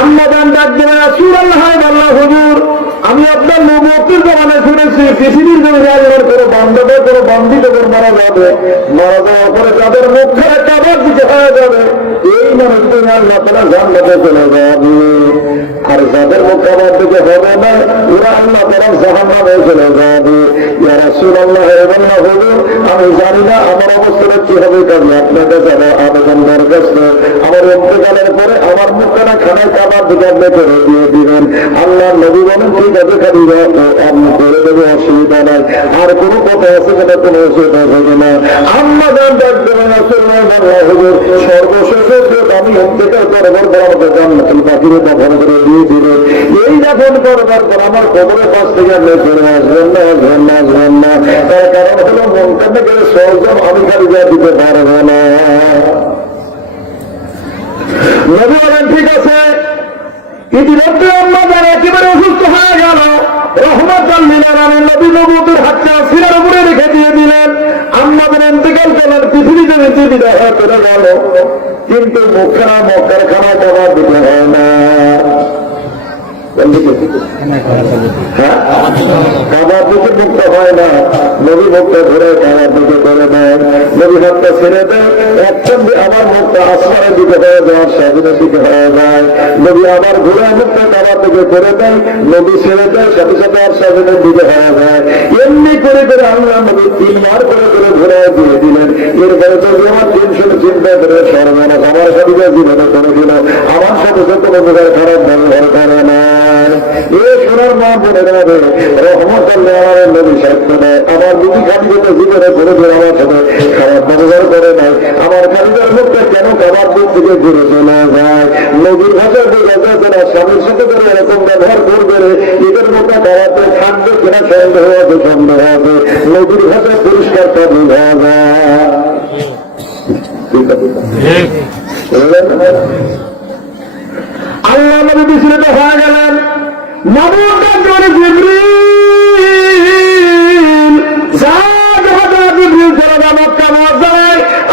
আম্মাজান ডাক দেবে রাসূলুল্লাহ হুজুর আমি আপনার নবুয়তের জমানায় শুনেছি পৃথিবীর জমিনে আল্লাহর কোনো বান্দাদের কোনো বান্দিতে করে মারা যাবে, মারা যাওয়ার পরে তাদের মুখখানা কাবার দিকে হয়ে যাবে, এই মানুষদের আল্লাহ তাআলা জান্নাতে চলে যাবে। আর যাদের মুখ কাবার দিকে হবে না ওরা আল্লাহ তাআলা জাহান্নামে চলে যাবে। ইয়া রাসূলুল্লাহ হুজুর আমি জানি না আমার অবস্থাটা কি হবে, কারণ আপনার কাছে আবেদন দরখাস্ত আমার ইন্তেকালের পরে আমার মুখখানা খানায় কাবার দিকে আপনি করে দিয়ে দিবেন। আল্লাহ নবী বলেন ঠিক আছে খাদিজা আমি করে দেবো, অসুবিধা নাই। আর কোনো কথা আছে কিনা? কোনো অসুবিধা আছে কিনা? আম্মাজান ডাক দেবেন রাসূলুল্লাহ হুজুর সর্বশেষ আমি ইন্তেকাল করবার পর আমাকে জান্নাতুল বাকিরে দাফন করে দিয়ে দিবেন। এই দাফন করবার পর আমার কবরের পাশ থেকে আপনি ফিরে আসবেন না, আসবেন না, আসবেন না। তার কারণ হলো মনকানে গেলে সহজম আমি খাদিজা দিতে পারবো না। নবী বলেন ঠিক আছে। ইতিমধ্যে আম্মাজান একেবারে অসুস্থ হয়ে গেল, রহমতাল লিল আলামিন নবী নবুয়তের হাতটা সিনার উপরে রেখে দিয়ে দিলেন। আম্মাজান ইন্তেকাল করলেন, পৃথিবী জমিতে বিদায় হয়ে চলে গেল, কিন্তু মুখখানা মক্কার খানা খাবার দিতে হয় না। হ্যাঁ, কাবার দিকে মুক্ত হয় না, নবী মুক্ত ধরে কাবার দিকে করে দেয়, নবী হাতটা ছেড়ে দেয়, একজন আমার মুক্ত আসমানের দিকে হয়ে যাওয়ার স্বাধীনের দিকে হয়ে যায়, নবী আবার ঘুরে মুক্ত কাবার দিকে করে দেয়, নবী ছেড়ে দেয়, সাথে সাথে আর স্বাধীনের দিকে হয়ে যায়। এমনি করে করে আল্লাহ নবী 3 বার করে করে ঘুরে দিয়ে দিলেন। এরপরে তো আমার টেনশন চিন্তা করে সর্বনাশ আমার সাথে জীবনে করে দিল, আমার সাথে সাথে কোনো খারাপ ব্যবহার করে না। এ সোনার মা বলে যাবে রহমতুল্লাহ আমার নবী সাহিত্য নেয়, আমার দিদি খাদিজাকে জীবনে করে দিল, আমার সাথে খারাপ ব্যবহার করে নাই। আমার খাদিজার মুখটা কেন খাবার দিক থেকে ঘুরে চলে যায়? নবীর ভাষায় বোঝা যাচ্ছে না, স্বামীর সাথে করে এরকম ব্যবহার করবে, এদের মতো দাঁড়াতে থাকবে কিনা সন্দেহ আছে, সন্দেহ আছে। নবীর ভাষায় পরিষ্কার তা বোঝা যায়। আল্লাহ নবী বিচলিত হয়ে গেলেন।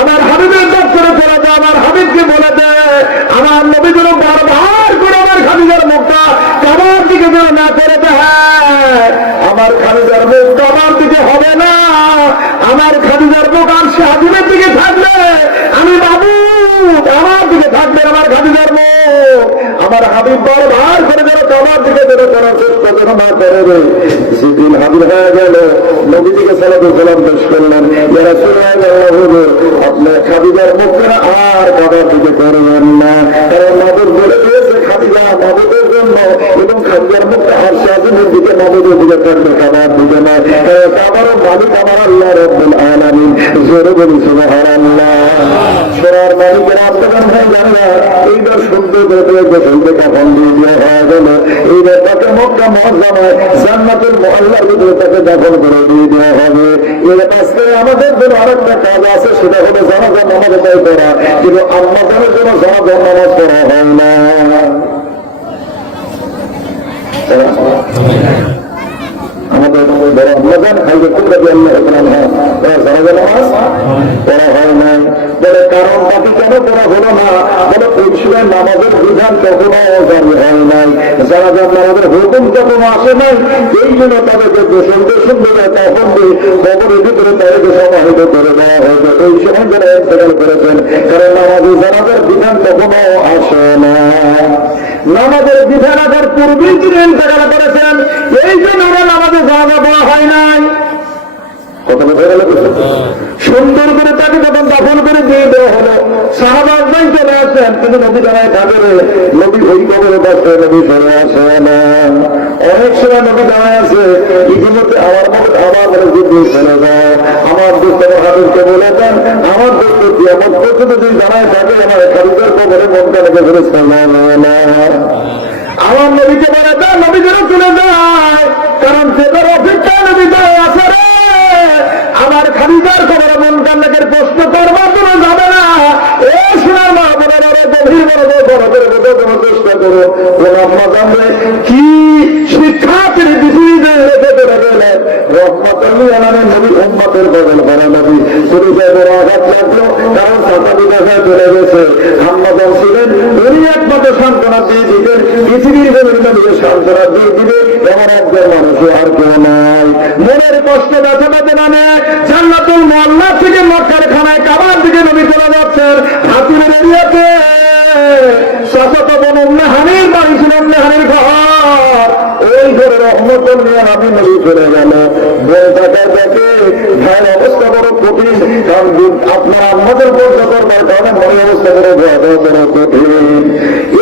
আমার হাবিবের দপ্তরে চলে যায়, আমার হাবিবকে বলে দেয় আমার নবী যেন বারবার করে আমার খাদিজার মুখটা কাবার দিকে যেন না করে দেয়। আমার খাদিজার মুখ কাবার দিকে হবে না, আমার খাদিজার মুখ আর সে হাবিবের দিকে থাকবে, আমি বাবু আমার দিকে থাকবেন আমার খাদিজার মুখ। আমার হাবিব বারবার করে যেন কাবার দিকে যেন করার চেষ্টা যেন না করে রে। সেদিন হাবিব হয়ে গেল, নবীজিকে সালাতু সালাম পেশ করলেন, ইয়া রাসূলুল্লাহ আপনার খাদিজার মুখটা আর কাবার দিকে করবেন না, কারণ মাবুদ বলে দিয়েছে খাদিজা মাবুদের জন্য, এবং খাদিজার মুখটা আর শাহিনের দিকে মাবুদের দিকে করবে, কাবার দিকে না। কাবারও মালিক আমার আল্লাহ রাব্বুল আলামিন। জোরে বলি সুবহানাল্লাহ। সোনার মালিকেরা আপনাদের ভাই জানা এইবার সুন্দর করে গোসলকে কাফন দিয়ে দেওয়া হয়ে গেল। এইবার তাকে মক্কা মুআজ্জামায় জান্নাতুল মুআল্লার ভিতরে তাকে দাফন করে দিয়ে দেওয়া হবে। এর পাশে আমাদের জন্য আরেকটা কাজ আছে, সেটা হলো জানাজা নামাজ আদায় করা, কিন্তু আমাদের জন্য জানাজা নামাজ পড়া হয় না। আমাদের বড় আম্মাজান খালিদুর রাদিয়াল্লাহু তাআলা জানাজা নামাজ পড়া হয় নাই। বলে কারণ বাকি কেন পড়া হলো না? বলে ওই সময় নামাজের বিধান কখনো জারি হয় নাই, জানাজা নামাজের হুকুম কখনো আসে নাই, এই জন্য তাদেরকে গোসল টোসল করে তখন কবরের ভিতরে তাদেরকে সমাহিত করে দেওয়া হয়েছে। ওই সময় যারা ইন্তেকাল করেছেন, কারণ নামাজের জানাজার বিধান কখনো আসে না। নামাজের বিধান আসার পূর্বেই তিনি ইন্তেকাল করেছেন, এই জন্য ওরা নামাজে জানাজা পড়া হয় নাই। কথা বোঝা গেল? সুন্দর করে তাকে যখন দাফন করে দিয়ে দেওয়া হলো, সাহাবাজরাই চলে আসেন, কিন্তু নবী জানায় থাকে নবী ওই কবরে পাশে নবী চলে আসে না। অনেক সময় নবী জানায় আছে ইতিমধ্যে আমার মতো আমার বলে জিজ্ঞেস চলে যায়, আমার দোস্ত হাবিবকে বলে দেন আমার দোস্ত কিয়ামত পর্যন্ত যদি জানায় থাকে আমার খালিদের কবরে মনটা রেখে ফেরেছে না। আমার নবীকে বলে দেন নবী যেন চলে যায়, কারণ সেটার অপেক্ষায় নবী যায় আছে রে। আমার খালিদার খবরে মন কান্নাকের প্রশ্ন করবার জন্য যাবে না। এ শোনার মা বোনের আরো গভীর বড় করে বোঝার জন্য চেষ্টা করো। ওর আম্মা জানবে কি শিক্ষা তিনি পৃথিবীতে রেখে চলে গেলেন। রহমতুল্লাহ আলামিন নবী উম্মতের বদল করা নবী পরিচয় বড় আঘাত লাগলো, কারণ সাতাবি দেখায় চলে গেছে। হাম্মাদান ছিলেন উনি একমাত্র সান্ত্বনা দিয়ে দিবেন, পৃথিবীর বিভিন্ন দিকে সান্ত্বনা দিয়ে দিবে, এমন একজন মানুষ আর কেউ নাই। মনের কষ্ট ব্যথা ব্যথা মানে জান্নাতুল মুআল্লা থেকে মক্কার খানায় কাবার দিকে নবী চলে যাচ্ছেন। হাতিরের এরিয়াতে শত বন উম্মে হানির বাড়ি ছিল, উম্মে হানির ঘর, ওই ঘরে রহমতুল্লাহ নবী নবী চলে গেল। বন থাকার দেখে ভাইয়ের অবস্থা বড় কঠিন, কারণ আপনার আমাদের বলতে করবার কারণে মনের অবস্থা বড় কঠিন।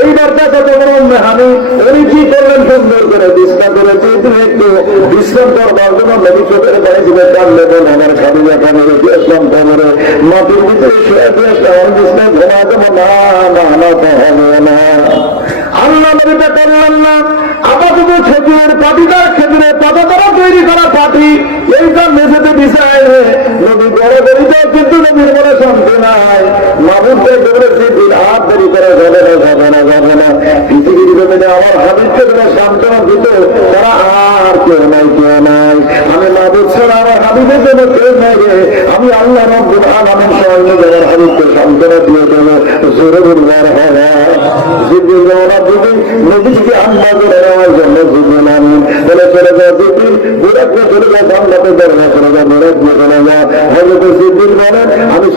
এইবার দেখা যখন উম্মে হানি উনি কি করলেন, সুন্দর করে বিশ্রাম করে একটু বিশ্রাম করবার জন্য নবী চোখের বাড়ি দিবে জানলে বল আমার খাদিজা কবরে ইসলাম কবরে মাটির ভিতরে শুয়ে বিশ্রাম ঘুমা দেবো না, না তো হবে না। আল্লাহ নবীটা করলেন না। আপাতত খেজুরের পাটিটা খেজুরের পাতা দ্বারা তৈরি করা পাটি এইটা মেঝেতে বিছায় নবী বড় করিতে, কিন্তু নবীর মনে শান্তি নাই। মাবুদকে বলেছি হাত দেরি করা যাবে না, যাবে না, যাবে না। পৃথিবীর জমিনে আমার হাবিবকে যারা সান্ত্বনা দিত তারা আর কেউ নাই, কেউ নাই। আমি মাবুদ ছাড়া আমার হাবিবের জন্য কেউ নাই রে। আমি আল্লাহ রব্বুল আলামিন স্বয়ং আমার হাবিবকে সান্ত্বনা দিয়ে দেবো। জোরে বলবার হয় জিবরিল দিদি নবীকে আল্লাহ করে নেওয়ার জন্য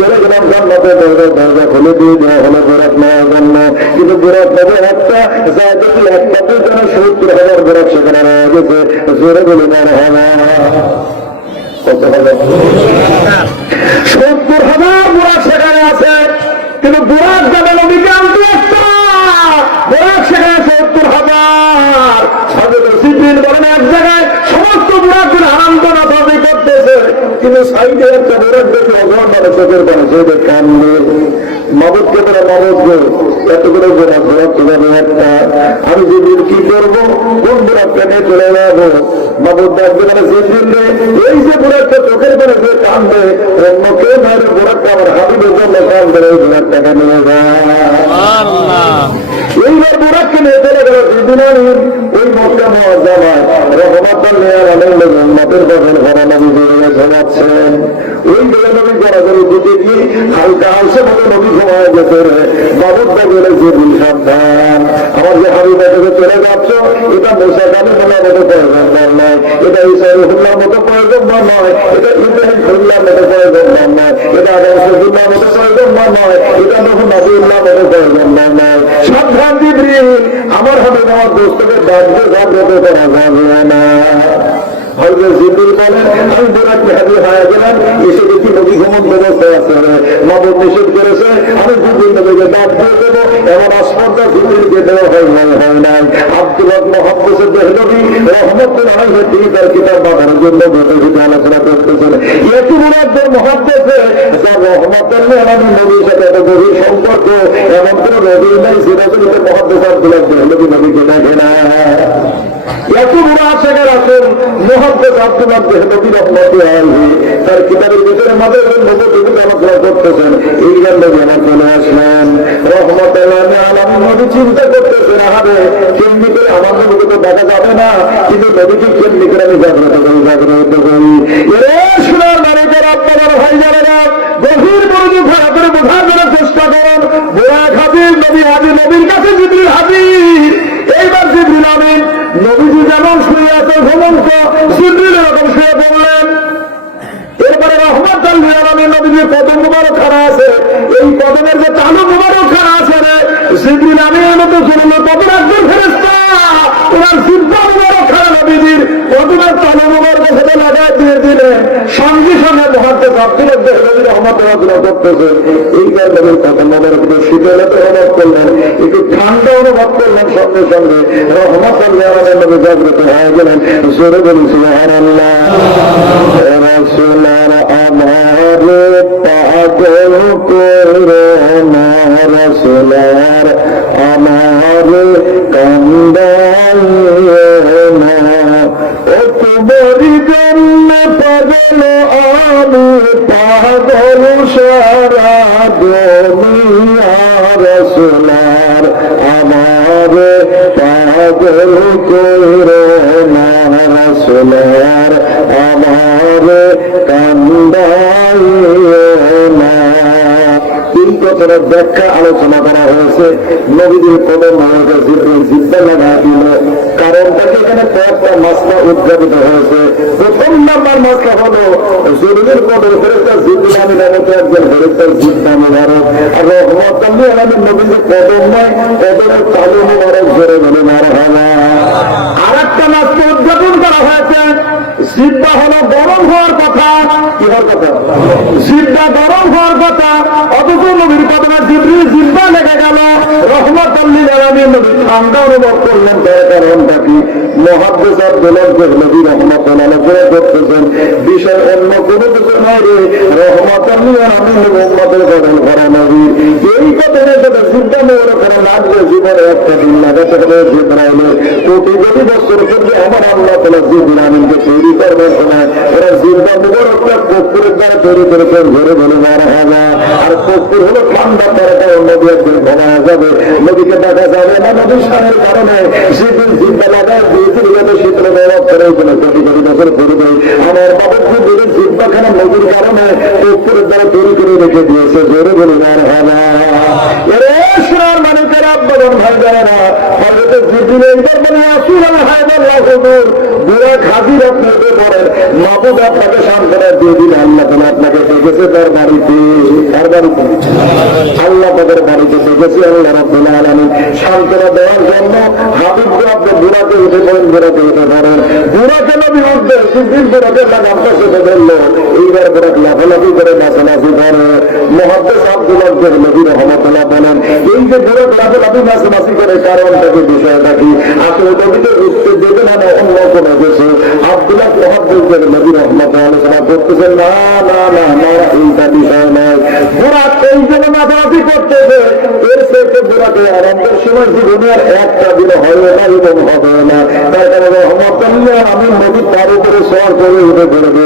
চলে গেলাম জান্নাতের দরজা খুলে দিয়ে দেওয়া হলো বোরাক নেওয়ার জন্য। কিন্তু বোরাক নেবে একটা জায়গাতে একটাতে যেন 70,000 বোরাক সেখানে রয়ে গেছে। জোরে বলে নেওয়া হবে 70,000 বোরাক সেখানে আছে, কিন্তু বোরাক যাবে নবীকে আনতে একটা বোরাক সেখানে 70,000। জিবরিল বলেন এক জায়গায় সমস্ত বোরাকগুলো আনন্দ না দাবি করতেছে, কিন্তু সাইডে একটা বোরাক দেখে অজর মানে চোখের পানি চোখে কান্দে। মাবুদকে তারা মাবুদকে এত করে বোরাক বোরাক তোমাদের একটা, আমি জিবরিল কি করবো, কোন বোরাকটা নিয়ে চলে যাবো? মাবুদ ডাকতে পারে জিবরিল, এই যে বোরাকটা চোখের পানি যে কান্দে, অন্য কেউ নয়, বোরাকটা আমার হাবিবের জন্য কান্দে, ওই বোরাকটাকে নিয়ে যায়। এইবার বোরাককে নিয়ে চলে গেল জিবরিল ওই মক্কা মুআজ্জামায় রহমাতুল লিল আলামিন উম্মতের বদল করা নবী বেরিয়ে ঘুমাচ্ছেন। ওই বেলা নবী গড়াগড়ি দিতে গিয়ে হালকা হাসে মতো নবী ঘুমায় গেছে। বাবুদা বলে জিবরিল সাবধান, আমার যে হাবিবের কাছে চলে যাচ্ছ, এটা মুসা কালিমুল্লাহর মতো পয়গম্বর নয়, এটা ঈসা রূহুল্লাহর মতো পয়গম্বর নয়, এটা ইব্রাহিম খলিলুল্লাহর মতো পয়গম্বর নয়, এটা আদম সফিউল্লাহর মতো পয়গম্বর নয়, এটা নূহ নবীউল্লাহর মতো পয়গম্বর নয়। সাবধান জিবরিল, আমার হাবিব আমার দোস্তকে ডাকবে জাগ্রত করা যাবে না। হযরত জিবরিল বলেন, আমি বোরাককে হাজির হয়ে গেলাম, এসে দেখি নবী ঘুমন্ত অবস্থায় আছে। মাবুদ নিষেধ করেছে, আমি জিবরিল নবীকে ডাক দিয়ে দেবো, এমন আসপর্দা জিবরিলকে দেওয়া হয় নাই। আব্দুল্লাহ ইবনে মুহাম্মদ দেহলভী রাহমাতুল্লাহ আলাইহি তিনি তার কিতাব বাঁধানোর জন্য বসে আলোচনা করতেছেন। একটু বোরাকদের মুহাদ্দিসে যার রহমাতুল্লাহ আলাইহি নবীর সাথে এত গভীর সম্পর্ক, এমন কোন নবী নাই সিরাজুল মুহাদ্দিস আব্দুল্লাহ দেহলভী নবীকে দেখে না। এত বড় আশেকের আছেন মুহাদ্দিস আব্দুল্লাহ দেহলভী রাহমাতুল্লাহ আলাইহি, তার কিতাবের ভিতরে মাদের নবীকে আলোচনা করতেছেন। এই জন্য জানা চলে আসলেন রহমাতুল্লাহ আলাইহি নবী চিন্তা করতেছেন, আরে কেমনি করে আমার নবীকে তো দেখা যাবে না, কিন্তু নবীকে কেমনি করে আমি জাগ্রত করি। এরে সোনার মানিকের আপনার ভাই যারা গভীর মনোযোগ করে বোঝার জন্য চেষ্টা করেন। বোরাক হাজির, নবী হাজির, নবীর কাছে জিবরিল হাজির। এইবার জিবরিল আমিন নবীজি যেমন শুয়ে আছে ঘুমন্ত, জিবরিল এরকম শুয়ে পড়লেন। এরপরে রহমাতুল লিল আলামিন নবীজির কদম মুবারক খাড়া আছে, এই কদমের যে তালু মুবারক খাড়া আছে রে, জিবরিল আমিন মতো শুনলো কদম একজন ফেরেশতা, ওনার জিহ্বা মুবারক খাড়া নবীজির কদমের তালু মুবারক সাথে লাগায় দিয়ে দিলেন। সঙ্গে সঙ্গে মুহাদ্দিস আব্দুল্লাহ দেহলভী রাহমাতুল্লাহ করতেছেন, এইবার নবীর কদম মুবারক শীতলতা অনুভব করলেন, একটু ঠান্ডা অনুভব করলেন। সঙ্গে সঙ্গে রহমাতুল লিল আলামিন নবী জাগ্রত হয়ে গেলেন। জোরে বলুন সুবহানাল্লাহ। রাসূলের আমার পাগল করোনা, রাসূলের আমার কান্দাইও না, ও তোমারই জন্য পাগল আমি, পাগল সারা দুনিয়া, রাসূলের আমার পাগল করোনা, রাসূলের আমার কান্দাইও না। এই কথার ব্যাখ্যা আলোচনা করা হয়েছে। নবীদের কদম আমাদের জিব্বা লাগা দিল, কারণটাকে এখানে কয়েকটা মাসলা উদ্ঘাটিত হয়েছে। প্রথম নাম্বার মাসলা হলো জরুরের কদম ফেরেশতা জিবরিল আমিন নামক একজন ফেরেশতার জিব্বা মুবারক, আর রহমাতুল লিল আলামিন নবীদের কদম নয়, কদমের তালু মুবারক জোরে বলে মারহাবা। আরেকটা মাসলা উদ্ঘাটন করা হয়েছে, জিব্বা হলো গরম হওয়ার কথা। কি হওয়ার কথা? জিব্বা গরম হওয়ার কথা, অথচ নবীর কদমে জিবরিল জিব্বা লেগে গেল। রহমাতুল লিল আলামিন নবী ঠান্ডা অনুভব করলেন। তার কারণটা কি? মুহাদ্দিস আব্দুল্লাহ দেহলভী রাহমাতুল্লাহ আলাইহি করতেছেন, বিষয় অন্য কোনো কিছু নয় রে, রহমাতুল লিল আলামিন উম্মতের বদল করা নবী। এই কদমের সাথে জিব্বা মোবারক করে লাগলে জীবনে একটা দিন লাগাতে হবে। জিবরাইলের কোটি কোটি বছর পূর্বে আমার আল্লাহ তাআলা জিবরিল আমিনকে তৈরি করবার সময় ওরা জিব্বা মোবারকটা কর্পূরের দ্বারা তৈরি করেছেন। ধরে ধরে মারা হবে। আর কর্পূর হলো ঠান্ডা, তারা নবী একদিন ঘুমায়া যাবে, নবীকে দেখা যাবে না। নবীর সারের কারণে সেদিন জিব্বা লাগায় দিয়েছিল যাতে শীতল ব্যবহার করে কোটি কোটি বছর পূর্বে আমার বাবার জিবরিলের জিব্বাখানা নবীর কারণে কর্পূরের দ্বারা তৈরি করে রেখে দিয়েছে। জোরে বলে মারা হবে। এরে সোনার মানিকের আব্বাগণ ভাই যারা হযরত জিবরিল এইবার বলে রাসূলুল্লাহ হায়দাল্লাহ হুজুর বুড়া খাদির আপনি উঠে পড়েন, মাবুদ আপনাকে সান্ত্বনা দিয়ে দিন, আল্লাহ তাআলা আপনাকে ডেকেছে তার বাড়িতে, তার বাড়িতে আল্লাহ তাদের বাড়িতে দেখেছি। আল্লাহ রাব্বুল আলামিন সান্ত্বনা দেওয়ার জন্য হাবিবকে আপনি বুড়াতে উঠে পড়েন, বুড়াতে উঠে পড়েন, বুড়াকে নবী উঠবে সুদিন বুড়াকে লাগামটা চেপে ধরলো। এইবার বুড়াকে লাফালাফি করে নাচানাচি করে। মুহাদ্দিস আব্দুল্লাহ নবী রহমাতুল্লাহ বলেন, এই যে বুড়া লাফালাফি নাচানাচি করে কারণটাকে, বিষয়টা কি? আসলে নবীকে উঠতে দেবে না অন্য কোনো কিছু। আব্দুল্লাহ মুহাদ্দিস নবী রহমাতুল্লাহ আলোচনা করতেছেন, না না না না, এইটা বিষয় নয়। বুড়া এই জন্য নাচানাচি করতেছে, এর থেকে বুড়াকে আরম্ভের সময় জীবনের একটা দিন হয় না এবং হবে না। তার কারণে রহমাতুল্লাহ আমি নবী তার উপরে সওয়ার করে উঠে পড়বে।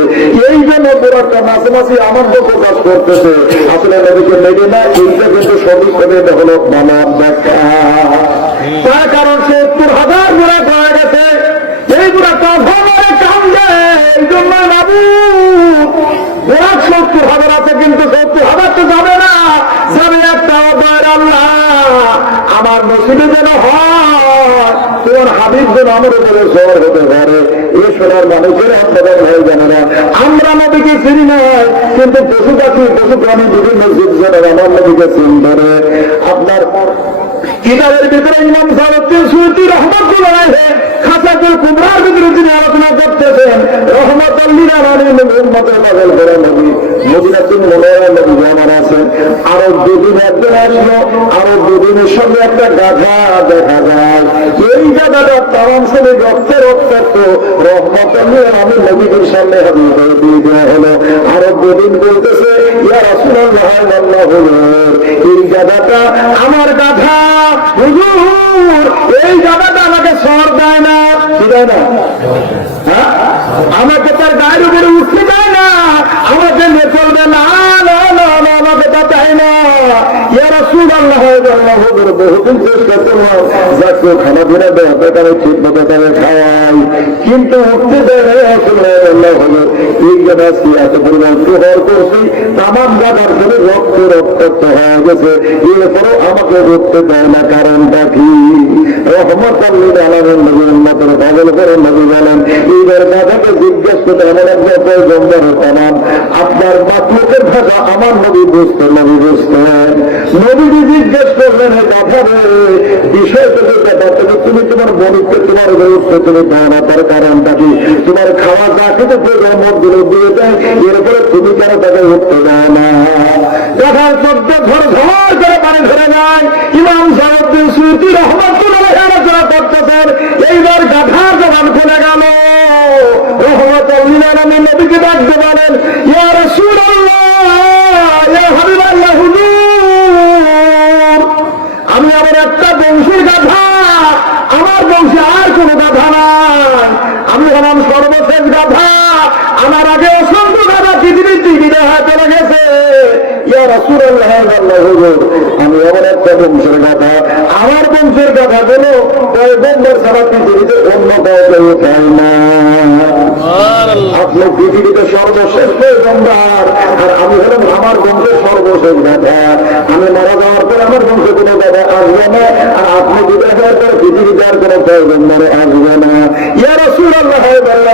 এই জন্য বুড়াটা নাচানাচি আনন্দ প্রকাশ করতেছে, আসলে নবীকে নেবে না। এইটা কিন্তু সঠিক হবে, এটা হলো মানব ব্যাখ্যা। তার কারণ 70,000 বুড়া পাওয়া গেছে। এই বুড়া কাফনে কান্দে, এই জন্য বাবু বুড়া 70,000 আছে, কিন্তু 70,000 তো যাবে না, যাবে একটা অদয়ের আল্লাহ। আমার নসিবে যেন হয় তোমার হাবিব যেন আমার উপরে সওয়ার হতে পারে। এ সোনার মানুষের আপনারা ভয় জানে না। আমরা নবীকে চিনি নয়, কিন্তু পশু পাখি পশু প্রাণী বিভিন্ন জীবজনের আমার নবীকে চিনতে পারে। আপনার কিতাবের ভিতরে ইমাম সাউদ্দিন সুয়ুতী রহমাতুল্লাহ আলাইহি খাসাতুল কুবরার ভিতরে তিনি আলোচনা করতেছেন, রহমাতুল লিল আলামিন উম্মতের পাগল করে নবী মদিনাতুল মুনাওয়ারা নবী আমার আছেন। আরো দুদিন একদিন আসলো, আরো দুদিনের সঙ্গে একটা গাধা দেখা যায়। এই গাধাটা তামাম শ্রেণী রক্তের রক্তাক্ত, রহমাতুল লিল আলামিন নবীদের সামনে হাজির করে দিয়ে দেওয়া হলো। আরো দুদিন বলতেছে, ইয়া রাসূলুল্লাহ সাল্লাল্লাহু আলাইহি, এই গাধাটা আমার গাধা হুজুর, এই গাধাটা আমাকে সর দেয় না, দেয় না, হ্যাঁ আমাকে তার গায়ের উপরে উঠতে দেয় না, আমাকে নিয়ে চলবে না, আমাকে তা চাই না। ইয়া রাসূলুল্লাহ বহুদিন চেষ্টা করলাম, যাকে খানাপিনা দেওয়া তাকে ঠিক মতো তাকে খাওয়াই, কিন্তু উঠতে দেয় না। এই গাধা এত পরিমাণ প্রহার করছি, তামাম গাধার জন্য রক্ত রক্তাক্ত হয়ে গেছে, এরপরও আমাকে উঠতে দেয় না, কারণটা কি? রহমাতুল লিল আলামিন নবীর উম্মতের পাগল করে নবী বলেন, এইবার গাধাকে জিজ্ঞেস করতে এমন একজন পয়গম্বর তামাম আপনার মাতলুকের ভাষা আমার নবী বুঝতেন, নবী বুঝতেন। নবীজি জিজ্ঞেস করলেন, গাধারে বিষয়টা ব্যাপার তুমি তোমার বণিককে তোমার উপরে উঠতে তুমি দাও না, তার কারণটা কি? তোমার খাওয়া যা খেতে মতগুলো দিয়ে দেয়, এরপরে তুমি কেন তাকে উঠতে দাও না? গাধার চোদ্দ ঘর ঝড় করে পানি ধরে যায়। ইমাম সাউদ্দিন সুয়ুতী রহমাতুল্লাহ আলোচনা করতেছেন, এইবার গাধার জবান খুলে গেল। রহমাতুল লিল আলামিন নবীকে ডাকতে বলেন, ইয়া রাসূলুল্লাহ, ইয়া হাবিবাল্লাহ, হুজুর আমি আমার একটা বংশের গাধা, আমার বংশে আর কোন গাধা নাই, আমি হলাম সর্বশেষ গাধা, আমার আগে অসংখ্য গাধা পৃথিবীতে বিদায় হয়ে চলে গেছে। ইয়া রাসূলুল্লাহ, হুজুর আমি আমার একটা বংশের গাধা, আমার বংশের গাধা গুলো পয়গম্বর ছাড়া পৃথিবীতে অন্য কাউকে উঠায় না। আপনি পৃথিবীতে সর্বশেষ পয়গম্বর, আর আমি হলাম আমার বংশের সর্বশেষ গাধা। আমি মারা যাওয়ার পর আমার বংশে কোনো গাধা আসবে না, আর আপনি বিদায় হওয়ার পর পৃথিবীতে আর কোনো পয়গম্বর আসবে না। ইয়া রাসূলুল্লাহ,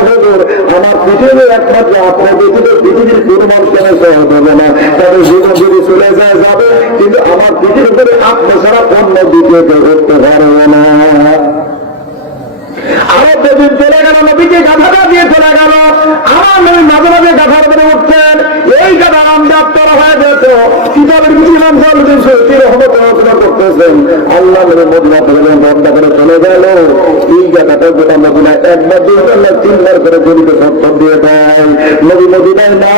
হুজুর আমার পৃথিবীর একমাত্র আপনার পৃথিবীর কোনো মানুষকে সহায় দেবে না, তবে জীবন যদি চলে যায় যাবে, কিন্তু আমার পৃথিবীর উপরে আপনি ছাড়া অন্য দ্বিতীয় কেউ করতে পারবে না। আরো দুদিন চলে গেল, নবীকে গাধাটা দিয়ে চলে গেল। আমার নবী মাঝে মাঝে গাধার উপরে উঠছেন, এই গাধা আমদাপ্তর হয়ে যেত। কিতাবের কিছু ইমাম সাউদ্দিন সুয়ুতী রহমাতুল্লাহ আলোচনা করতেছেন, আল্লাহ নবী মদিনা থেকে বন্ধ করে চলে গেল। এই গাধাটা গোটা মদিনায় একবার দুইবার না তিনবার করে জড়িতে সত্তর দিয়ে দেয়। নবী মদিনায় না,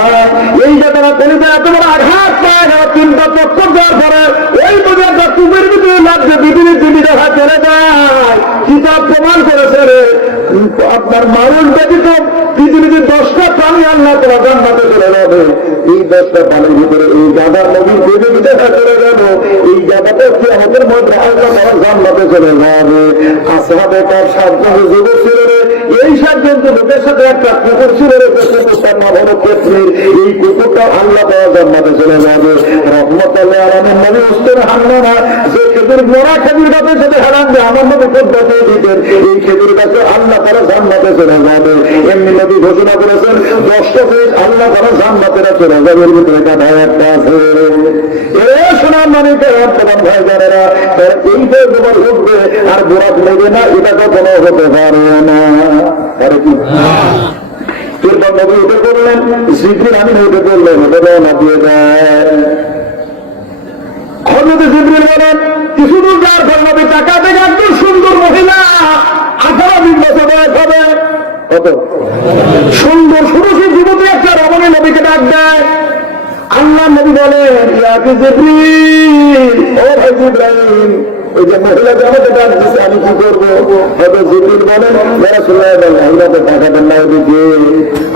এই গাধাটা কলিতে এত বড় আঘাত পায় না, তিনটা চক্কর দেওয়ার পরে ওই মদিনাটা টুপের ভিতরে লাগছে, পৃথিবীর জীবিত হয়ে চলে যায়। কিতাব প্রমাণ করেছে আপনার মানুষ ব্যতীত পৃথিবীতে 10টা প্রাণী আল্লাহ তাআলা জান্নাতে চলে যাবে। এই 10টা প্রাণীর ভিতরে এই গাধার নবীর পৃথিবীতে চলে গেল। এই গাধাটা কিয়ামতের মধ্যে আল্লাহ তাআলা জান্নাতে চলে যাবে। আসহাবে কাফ 7 জন যুবক ছিল, এই 7 জন লোকের সাথে একটা কুকুর ছিল, কুকুরটার নাম হলো কেতমির। এই কুকুরটা আল্লাহ তাআলা জান্নাতে চলে যাবে। রহমাতুল লিল আলামিন নবী উস্তাদ হান্নানা যে খেজুর মোড়া খেজুর গাছের সাথে হারান যে আমার নবী পদ্ধতি দিতেন, এই এই খেজুর গাছে আল্লাহ তারা জান্নাতে চলে যাবে। এমনি নবী ঘোষণা করেছেন 10টা ফেজ আল্লাহ তারা জান্নাতেরা চলে যাবে, এর ভিতরে কাঁধা একটা আছে। সোনার মানিকে প্রধান ভাই জানেরা, তারা এই ফেজ তোমার উঠবে আর বোরাক নেবে না, এটা কখনো হতে পারে না। আরে কি এরপর নবী উঠে করলেন, জিবরিল আমিন উঠে করলেন, ওটা রওনা দিয়ে দেয়। হযরত জিবরিল বলেন কিছু দূর যাওয়ার পর নবী টাকা থেকে একজন সুন্দর মহিলা 18-20 বছর বয়স হবে, কত সুন্দর সুরসী যুবতী একটা রমণী নবীকে ডাক দেয়। আল্লাহ নবী বলেন ইয়া জিবরিল, ও ভাই জিবরাইল, ওই যে মহিলাকে আমাকে ডাক দিচ্ছে, আমি কি করবো? হয়তো জিবরিল বলেন ইয়া রাসূলুল্লাহ, মহিলাকে টাকা দেন না ওদিকে।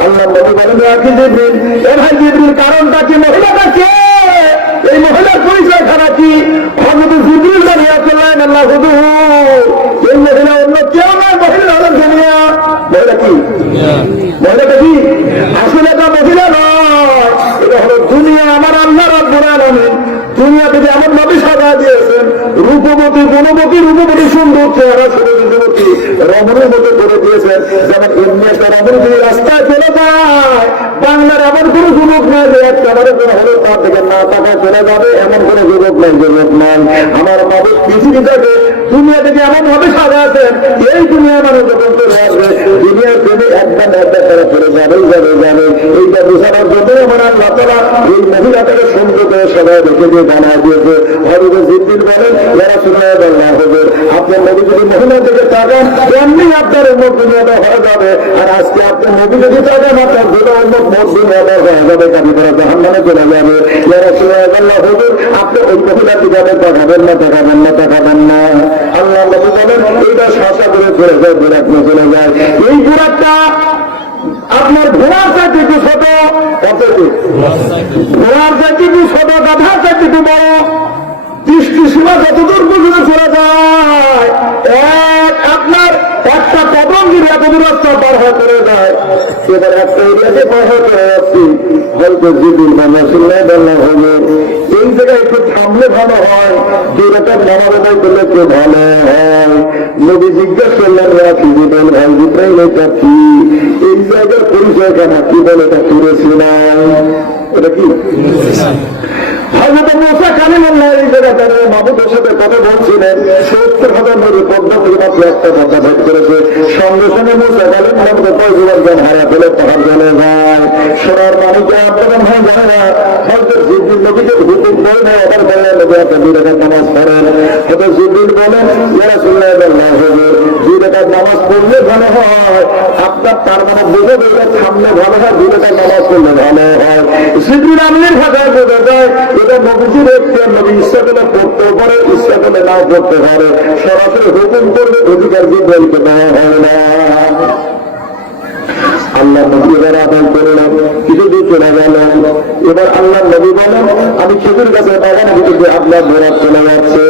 আল্লাহ নবী বলেন ইয়া জিবরিল, ও ভাই জিবরিল, কারণটা কি? মহিলাটা কে? এই মহিলার পরিচয় খারাপ কি? হযরত জিবরিল জানিয়ে চললেন আল্লাহ হুজুর, এই মহিলা অন্য কেউ নয়, মহিলা হলেন দুনিয়া। মহিলা কি? মহিলাটা কি? আসলে এটা মহিলা নয়, এটা হলো দুনিয়া। আমার আল্লাহ রাব্বুল আলামিন দুনিয়াতে যে এমন নবী সাজা দিয়েছেন, রূপবতী, গুণবতী, রূপবতী, সুন্দর চেহারা, সুন্দর যুবতী, রমণীর মতো করে দিয়েছেন। যেমন এমনি একটা রমণী যদি রাস্তায় চলে যায়, বাংলার এমন কোন যুবক নাই যে এক ক্যামেরা করে হলো তার থেকে না টাকা চলে যাবে, এমন কোন যুবক নাই, যুবক নাই। আমার বাবু পৃথিবীটাকে দুনিয়া থেকে এমন ভাবে সাজা আছেন, এই দুনিয়া মানুষ যখন চলে আসবে, দুনিয়ার প্রেমে একদম একটা করে চলে যাবেই যাবে যাবে। এইটা বোঝানোর জন্য আমার আল্লাহ তাআলা এই মহিলাটাকে সুন্দর করে সবাই রেখে দিয়ে বানায় দিয়েছে। হযরত জিবরিল বলেন ইয়া রাসূলুল্লাহ, আপনার নবী যদি মহিলা থেকে তাকান, এমনি আপনার উম্মত দুনিয়াটা হয়ে যাবে। আর আজকে আপনার নবী যদি তাকান, আপনার দুটো উম্মত মোট দুনিয়াটা হয়ে যাবে, কাজী করা জাহান্নামে চলে যাবে। ইয়া রাসূলুল্লাহ, আপনি ওই মহিলাকে যাবেন, তাকাবেন না, তাকাবেন না, তাকাবেন না। আল্লাহ নবী বলেন এইটা শাসা করে চলে যায়, বিরাট চলে যায়। এই বিরাটটা আপনার ঘোড়ার চাইতে একটু ছোট, ঘোড়ার চাইতে একটু ছোট, গাধার চাইতে একটু বড়। দৃষ্টি সীমা যতদূর পর্যন্ত চলে যায়, আপনার একটা কদম যদি এত দূরত্ব পার হয়ে চলে যায়, এবার একটা এরিয়াতে পার হয়ে চলে যাচ্ছি, হয়তো জিবরিল রাসূলুল্লাহ বলা হবে এই জায়গায় একটু থামলে ভালো হয়, যেরকম নামাজ আদায় করলে একটু ভালো হয়। নবী জিজ্ঞেস করলেন জিবরিল ভাই, জিবরাইল এটা কি? এই জায়গার পরিচয় কেন? কি বলে এটা? তুরেছি না, এটা কি? হযরত মুসা কালিমুল্লাহ এই জায়গাতে মাহবুবের সাথে কথা বলছিলেন, 70,000 নবী পদ্মা থেকে মাত্র একটা কথা ভেদ করেছে। সঙ্গে সঙ্গে মুসা কালিমুল্লাহকে কয়েকবার জ্ঞান হারা ফেলে পাহাড় জলে যায়। সোনার মানিকে আপনাদের ভাই জানে না, হয়তো জিবরিল নবীকে হুকুম করে না, আবার বললেন নবী আপনি 2 রাকাত নামাজ পড়েন। হয়তো জিবরিল বলেন ইয়া রাসূলুল্লাহ, 2 রাকাত নামাজ পড়লে ভালো হয়। আপনার তার মানে বুঝে দেবে সামনে ভালো হয়, 2 রাকাত নামাজ পড়লে ভালো হয়। জিবরিল আমিনের ভাষায় বোঝা যায় এটা নবীজির এখতিয়ার, নবী ইচ্ছা করলে পড়তেও পারে, ইচ্ছা করলে নাও পড়তে পারে। সরাসরি হুকুম করলে অধিকার জিবরাইলকে দেওয়া হয় না। আল্লাহ নবী এবার আদায় করলেন, কিছু দূর চলে গেল। এবার আল্লাহ নবী বলেন আমি খেজুর গাছের বাগানে ভিতরে আপনার ঘোরা চলে যাচ্ছে।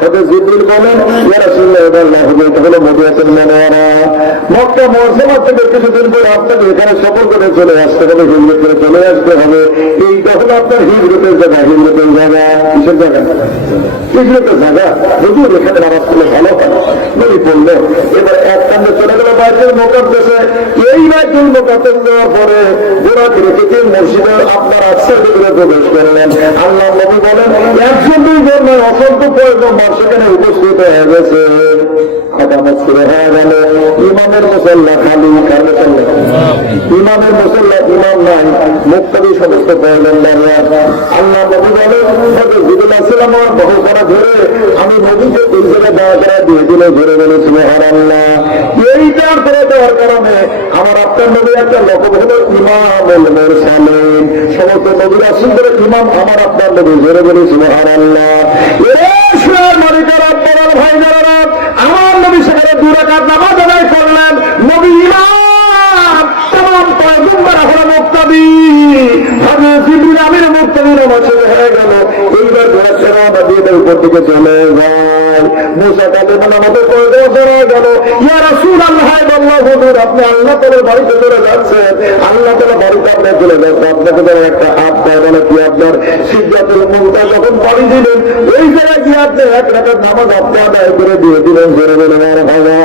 হযরত জিবরিল বলেন ইয়া রাসূলুল্লাহ, এবার না হবে, এটা হলো মদিনাতুল মুনাওয়ারা। মক্কা মুআজ্জামা থেকে কিছুদিন পরে আপনাকে এখানে সফর করে চলে আসতে হবে, হিজরত করে চলে আসতে হবে। এইটা হলো আপনার হিজরতের জায়গা। হিজরতের জায়গা কিসের জায়গা? হিজরতের জায়গা। হুজুর এখানে নামাজ পড়লে ভালো হয়, নবী পড়লো। এবার এক কান্দে চলে গেল বাইতুল মুকাদ্দাসে। এই বাইতুল মুকাদ্দাস যাওয়ার পরে গোড়া থেকে মসজিদের আপনার আকসার ভিতরে প্রবেশ করলেন। আল্লাহ নবী বলেন 100-2 নয়, অসংখ্য প্রয়োজন সেখানে উপস্থিত হয়ে গেছে। আদামত শুরু হয়ে গেল। ইমামের মুসল্লা খালি, কার মুসল্লা? ইমামের মুসল্লা, ইমাম নাই, মুক্তাদি সমস্ত প্রয়োজন দাঁড়িয়ে। আল্লাহ নবী বলেন জিবরিল আসসালাম আমার বহু করা ধরে আমি নবীকে এই জায়গায় দেওয়া করা দিয়ে দিলে ধরে বলে সুবহানাল্লাহ। এইটার করে দেওয়ার কারণে আমার আপনার নবী একটা লকব হলো ইমামুল মুরসালিন। সমস্ত নবী রাসূলদের ইমাম আমার আপনার নবী, ধরে বলে সুবহানাল্লাহ। আমার নবী সেখানে 2 রাকাত নামাজ আদায় করলেন। নবী ইমাম, তামাম পয়গম্বর হলো মুক্তাদি। হযরত জিবরিল আমিন মুক্তাদি নামাজ হয়ে গেল। এইবার ঘোড়া ছেড়ে দিয়ে উপর দিকে চলে যায়। যায়। মুসা কালিমুল্লাহ আমাদের পয়দা করা গেল, ইয়া রাসূলুল্লাহ বলল হুজুর আপনি আল্লাহ তাআলার বাড়িতে চলে যাচ্ছেন, আল্লাহ তাআলা বাড়িতে আপনি চলে যাচ্ছেন, আপনাকে ধরে একটা হাত পায় বলে কি আপনার সিদরাতুল মুনতাহা যখন বাড়ি দিলেন ওই জায়গায় গিয়ে আপনি এক রাকাত নামাজ আপনি আদায় করে দিয়ে দিলেন। জোরে বলে মারহাবা।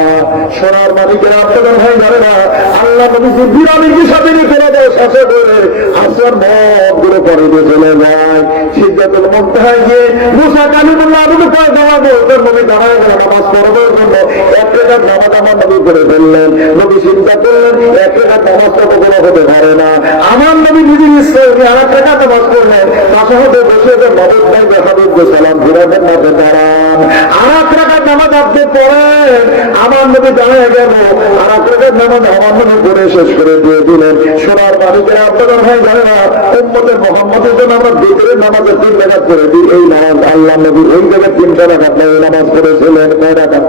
সোনার মালিকেরা আপনাদের ভাই জানে না, আল্লাহ নবী জিবরাইলের সাথে নিয়ে চলে যায়, সাথে করে আসর মত করে পরে দিয়ে চলে যায় সিদরাতুল মুনতাহায় গিয়ে। মুসা কালিমুল্লাহ আমাদের পয়দা দেওয়া ওদের নবী দাঁড়ায় গেল নামাজ পড়ানোর জন্য। এক রাকাত নামাজ আমার নবী করে ফেললেন। নবী চিন্তা করলেন এক রাকাত নামাজ তো কোনো হতে পারে না, আমার নবী নিজের ইচ্ছে আর এক রাকাত নামাজ পড়লেন, পাশে হতে বসে নবদ ভাই হাবিবকে সালাম ফিরাবেন না দাঁড়ান, আর এক রাকাত নামাজ আপনি পড়েন। আমার নবী দাঁড়ায় গেল, আর এক রাকাত নামাজ আমার নবী করে শেষ করে দিয়ে দিলেন। সোনার মালিকেরা আপনাদের ভাই জানে না, উম্মতে মুহাম্মদের জন্য আমরা বিতরের নামাজে 3 রাকাত করে দিই। এই নামাজ আল্লাহ নবী ওই জায়গায় 3 রাকাত নামাজ পড়েছিলেন। 9 রাকাত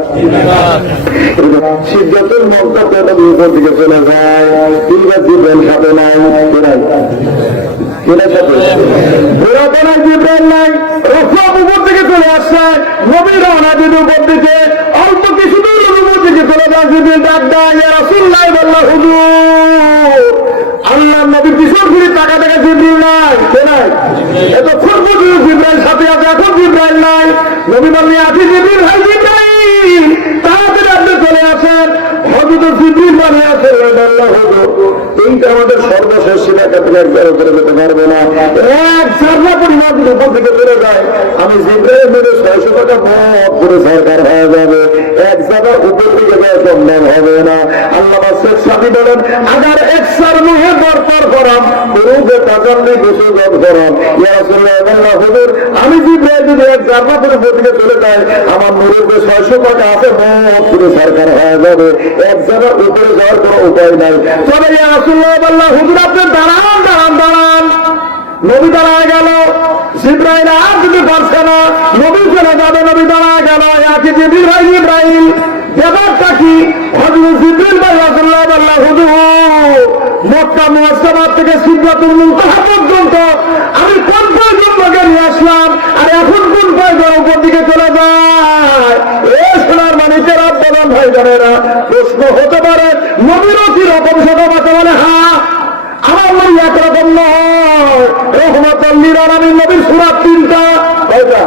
সিদরাতুল মুনতাহা নবী উপর দিকে চলে যায়, তিনবার জিবরাইল সাথে নাই, উপর দিকে চলে আসছে। নবীর রওনা দিতে উপর দিকে অল্প কিছু দূর উপর দিকে চলে যায়। জিবরাইল ডাক দেয়, ইয়া রাসূলুল্লাহ বলল হুজুর আল্লাহ নবী পিছন ফিরে টাকা টাকা জিবরাইল নাই, কে নাই? এতক্ষণ পর্যন্ত জিবরাইল সাথে আছে, এখন জিবরাইল নাই। নবী বললেন আছি জিবরাইল, ভাই জিবরাইল তাড়াতাড়ি আপনি চলে আসেন। হযরত জিবরাইল মানে আছে আল্লাহ হুজুর এইটা আমাদের সর্বশেষ সীমাটা থেকে একবার করে যেতে পারবে না, এক জায়গা পরিমাণ উপর দিকে চলে যায়। আমি জিবরাইল মেরে 600 টাকা মত করে সরকার হয়ে যাবে, এক জায়গা উপর দিকে যাওয়া সম্ভব হবে না। আল্লাহ শেখ সাথী বলেন আগার এক সার মুহে বরপার করাম পুরুষে তাকাল্লি গোসল করাম। ইয়া রাসূলুল্লাহ আল্লাহ হুজুর আমি জিবরাইল যদি এক জায়গা করে উপর দিকে চলে যায়, আমার নূরের যে 600 টাকা আছে মত করে সরকার হয়ে যাবে, এক জায়গা উপরে যাওয়ার কোনো উপায় নাই। তবে ইয়া রাসূলুল্লাহ আল্লাহ হুজুর আপনি দাঁড়ান দাঁড়ান দাঁড়ান। নবী দাঁড়ায় গেল, জিবরাইল আর যদি পারছে না, নবী চলে যাবে, নবী দাঁড়ায় গেল। একে জিবরিল ভাই জিবরাইল ব্যাপারটা কি? হযরত জিবরিল ভাই রাসূলুল্লাহ আল্লাহ হুজুর মক্কা মুআজ্জামা থেকে সিদরাতুল মুনতাহা পর্যন্ত আমি কোন পর্যন্তকে নিয়ে আসলাম, আর এখন কোন পর্যন্ত উপর দিকে চলে যায়? এ সোনার মানিকের আব্বাদান ভাই জানেরা, প্রশ্ন হতে পারে নবীরও কি রকম সতবাতে বলে হ্যাঁ আমার নবী একরকম নয়। রহমাতুল লিল আলামিন নবীর সূরা 3টা, কয়টা?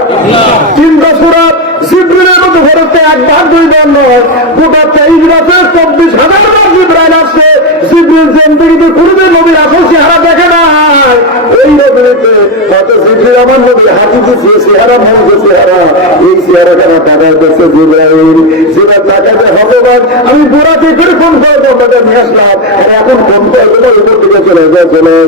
3টা সূরা। জিবরিলের মতো ঘরেতে 1 ভাগ 2 ভাগ নয়, গোটা 23 রাতে 24,000 বার জিবরাইল আসছে। জিবরিল জিন্দেগিতে কোনোদিন নবীর আসল চেহারা দেখে নাই। এই নবীতে হয়তো জিবরিল আমার নবীর হাকিকি যে চেহারা মনের চেহারা, এই চেহারাটা তাকায় দেখছে জিবরাইল। যেটা তাকাতে ভগবান আমি বোরাতে করে কোন পয়গম্বরকে নিয়ে আসলাম, আর এখন কোন পয়গম্বর উপর দিকে চলে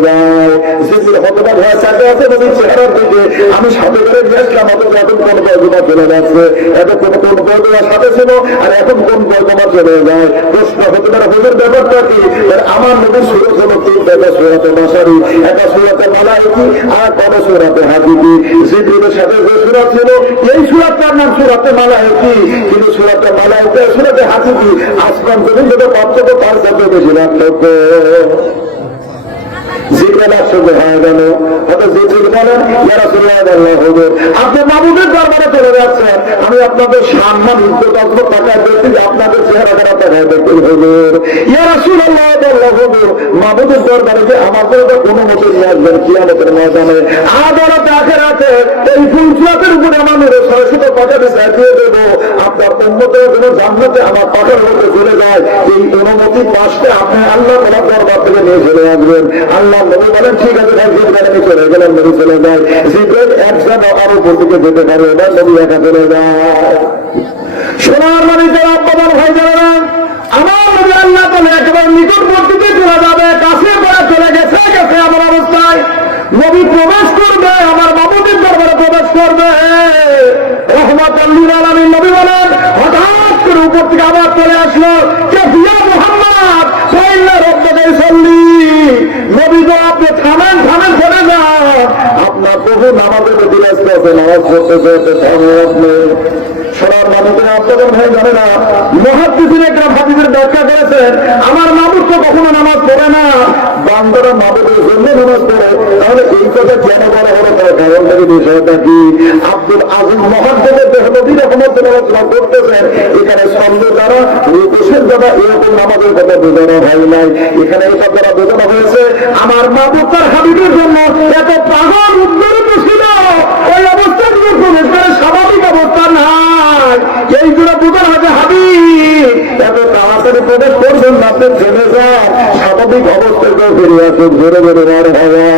যায়। জিবরিল হতবাক হয়ে চাইতে আছে নবীর চেহারার দিকে, আমি সাথে করে নিয়ে আসলাম, অথচ এখন কোন পয়গম্বর চলে যাচ্ছে, এত কোন কোন পয়গম্বর সাথে ছিল আর এখন কোন পয়গম্বর চলে যায়। প্রশ্ন হতে পারে হুজুর ব্যাপারটা কি? আমার নবীর সূরত হলো 3টা, সূরাতে বাশারি, একটা সূরাতে মালাইকি আর একটা সূরাতে হাদিদি। জিবরিলের সাথে যে সূরা ছিল এই সূরাটার নাম সূরাতে মালাইকি, কিন্তু সূরাতে মালাইকি আর সূরাতে হাদিদি আসমান জমিন যেটা পার্থক্য তার সাথে বেশি পার্থক্য। জিবরাইল একসঙ্গে হয়ে গেল। জিবরিল বলেন ইয়া রাসূলুল্লাহ আল্লাহ হুজুর আপনি মাবুদের দরবারে চলে যাচ্ছেন, আমি আপনাদের সম্মান ইজ্জত আজকে টাকা দেখতে যে আপনাদের চেহারাটা তাকায় দেখতে হুজুর। ইয়া রাসূলুল্লাহ আল্লাহ হুজুর মাবুদের দরবারে যে আমাদের কোনো মতে নিয়ে আসবেন কিয়ামতের ময়দানে, আদালতে আখিরাতে এই ফুলসুরাতের উপরে আমাদের 600 টাকা দিয়ে দেব। আপনার উম্মতের জন্য জান্নাতে আমার পাথর মধ্যে চলে যায়, এই অনুমতি পাশে আপনি আল্লাহ তাআলার দরবার থেকে নিয়ে চলে আসবেন। আল্লাহ নবী বলেন ঠিক আছে ভাই, জিবরাইল আমি চলে গেলাম। নবী চলে যায়, জিবরাইল একসাথে আরো উপর দিকে যেতে পারে, এবার নবী একা চলে যায়। সোনার মানিকের আব্বাদার ভাই জানেরা, আমার নবী আল্লাহ তাআলা একেবারে নিকটবর্তীতে চলে যাবে, কাছে করে চলে গেছে আমার অবস্থায় নবী প্রবেশ করবে, আমার মাবুদের দরবারে প্রবেশ করবে। রহমাতুল লিল আলামিন নবী বলেন হঠাৎ করে উপর থেকে আবার চলে আসলো, কে ইয়া মুহাম্মদ সাল্লাল্লাহু আলাইহি ওয়াসাল্লাম। নবী তো আপনি থামেন থামেন চলে যান, আপনার প্রভু নামাজে ব্যতিব্যস্ত আছে, নামাজ পড়তে আপনি। সোনার মাবুদের আপনাদের ভাই জানে না, মুহাদ্দিসিন একরাম হাদিসের ব্যাখ্যা করেছেন আমার মাবুদ তো কখনো নামাজ পড়ে না, বান্দারা মাবুদের জন্য নামাজ পড়ে, তাহলে এই কথা কেন বলা হলো তার কারণটাকে বিষয়টা কি? আব্দুল আজিজ মহাদ্দেবের দেহনবী রহমতুল্লাহ আলোচনা করতেছেন এখানে ছন্দ দ্বারা রূপসের দ্বারা এরকম নামাজের কথা বোঝানো হয় নাই, এখানে এই কথা বোঝানো হয়েছে আমার মাহবুব তার হাবিবের জন্য এত পাগল উদ্বেলিত ছিল, ওই অবস্থা থেকে প্রবেশ করে স্বাভাবিক অবস্থা নাই, এইগুলো বোঝানো হবে হাবিব এত তাড়াতাড়ি প্রবেশ করবেন না, আপনি জেনে যান স্বাভাবিক অবস্থায় ফিরে আসুন, ধরে ধরে মার হওয়া।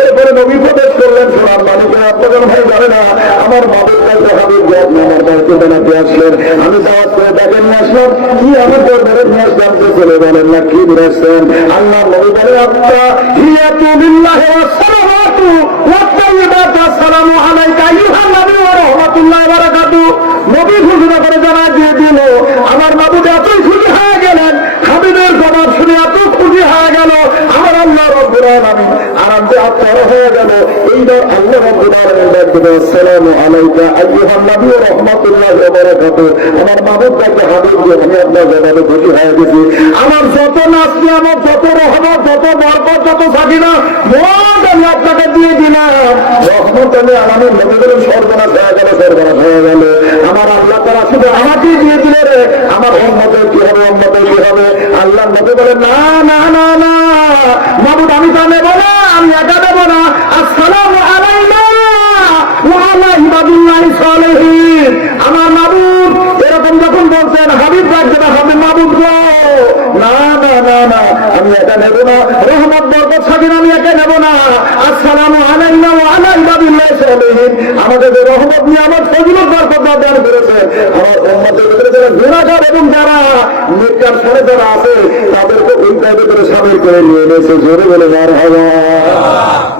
এরপরে নবী প্রবেশ করলেন সোনার মালিকে, আপনাদের ভাই জানে না আমার মাদের কাছে হাবিব আমার বাড়িতে বেড়াতে আসলেন, আমি দাওয়াত করে তাকে নিয়ে আসলাম, কি আমি দরবারে নিয়ে আসলাম, তো চলে বলেন না কি নিয়ে আসছেন? আল্লাহ নবী বলে আত্মা হিয়াতু লিল্লাহি ওয়া সালামাতু ওয়া তাইয়্যিবাতু আসসালামু আলাইকা আইয়ুহান নবী ওয়া রাহমাতুল্লাহি ওয়া বারাকাতুহু। নবী ঘোষণা করে জানা দিয়ে দিল, আমার মাবুদ এতই খুশি হয়ে গেলেন, হাবিবের জবাব শুনে এত খুশি হয়ে গেল, আমার আল্লাহ রাব্বুল আলামিন আরাম দিয়ে আত্মা হয়ে গেল। এইবার আল্লাহ রাব্বুল আলামিন বলতে আসসালামু আলাইকা আইয়ুহান নবী ওয়া রাহমাতুল্লাহি ওয়া বারাকাতুহু। আমার মাবুদ তাকে হাবিব দিয়ে আমি আপনার জবাবে খুশি হয়ে গেছি, আমার যত নাজ নিয়ামত, যত রহমত, যত বরকত, যত সাকিনা মোট আমি আপনাকে দিয়ে দিলাম। রহমত আলামিন নবী বলেন সর্বনাশ হয়ে গেল, সর্বনাশ হয়ে গেল, আমার আল্লাহ তাআলা শুধু আমাকেই দিয়ে দিলে রে, আমার উম্মতের কি হবে, উম্মতের কি হবে? আল্লাহ নবী বলেন না না না না মাবুদ আমি তা নেব না, আমি একা নেব না, আসসালামু আলাইনা ওয়া আলা ইবাদিল্লাহিস সালিহিন। আমার মাবুদ এরকম যখন বলছেন হাবিব রাখবে না, হবে মাবুদ গো, না না না না আমি একা নেব না, রহমত বরকত সাকিনা আমি একা নেব না, আসসালামু আলাইনা ওয়া আলা ইবাদিল্লাহিস সালিহিন। আমাদের যে রহমত নিয়ে আমার ফজিলত বরকত দান করেছেন, আমার উম্মতের ভিতরে যারা গুনাহগার এবং যারা নেককার সরে যারা আছে তাদেরকে ওই টাইপের করে শামিল করে নিয়ে এনেছে, জোরে বলে মারহাবা।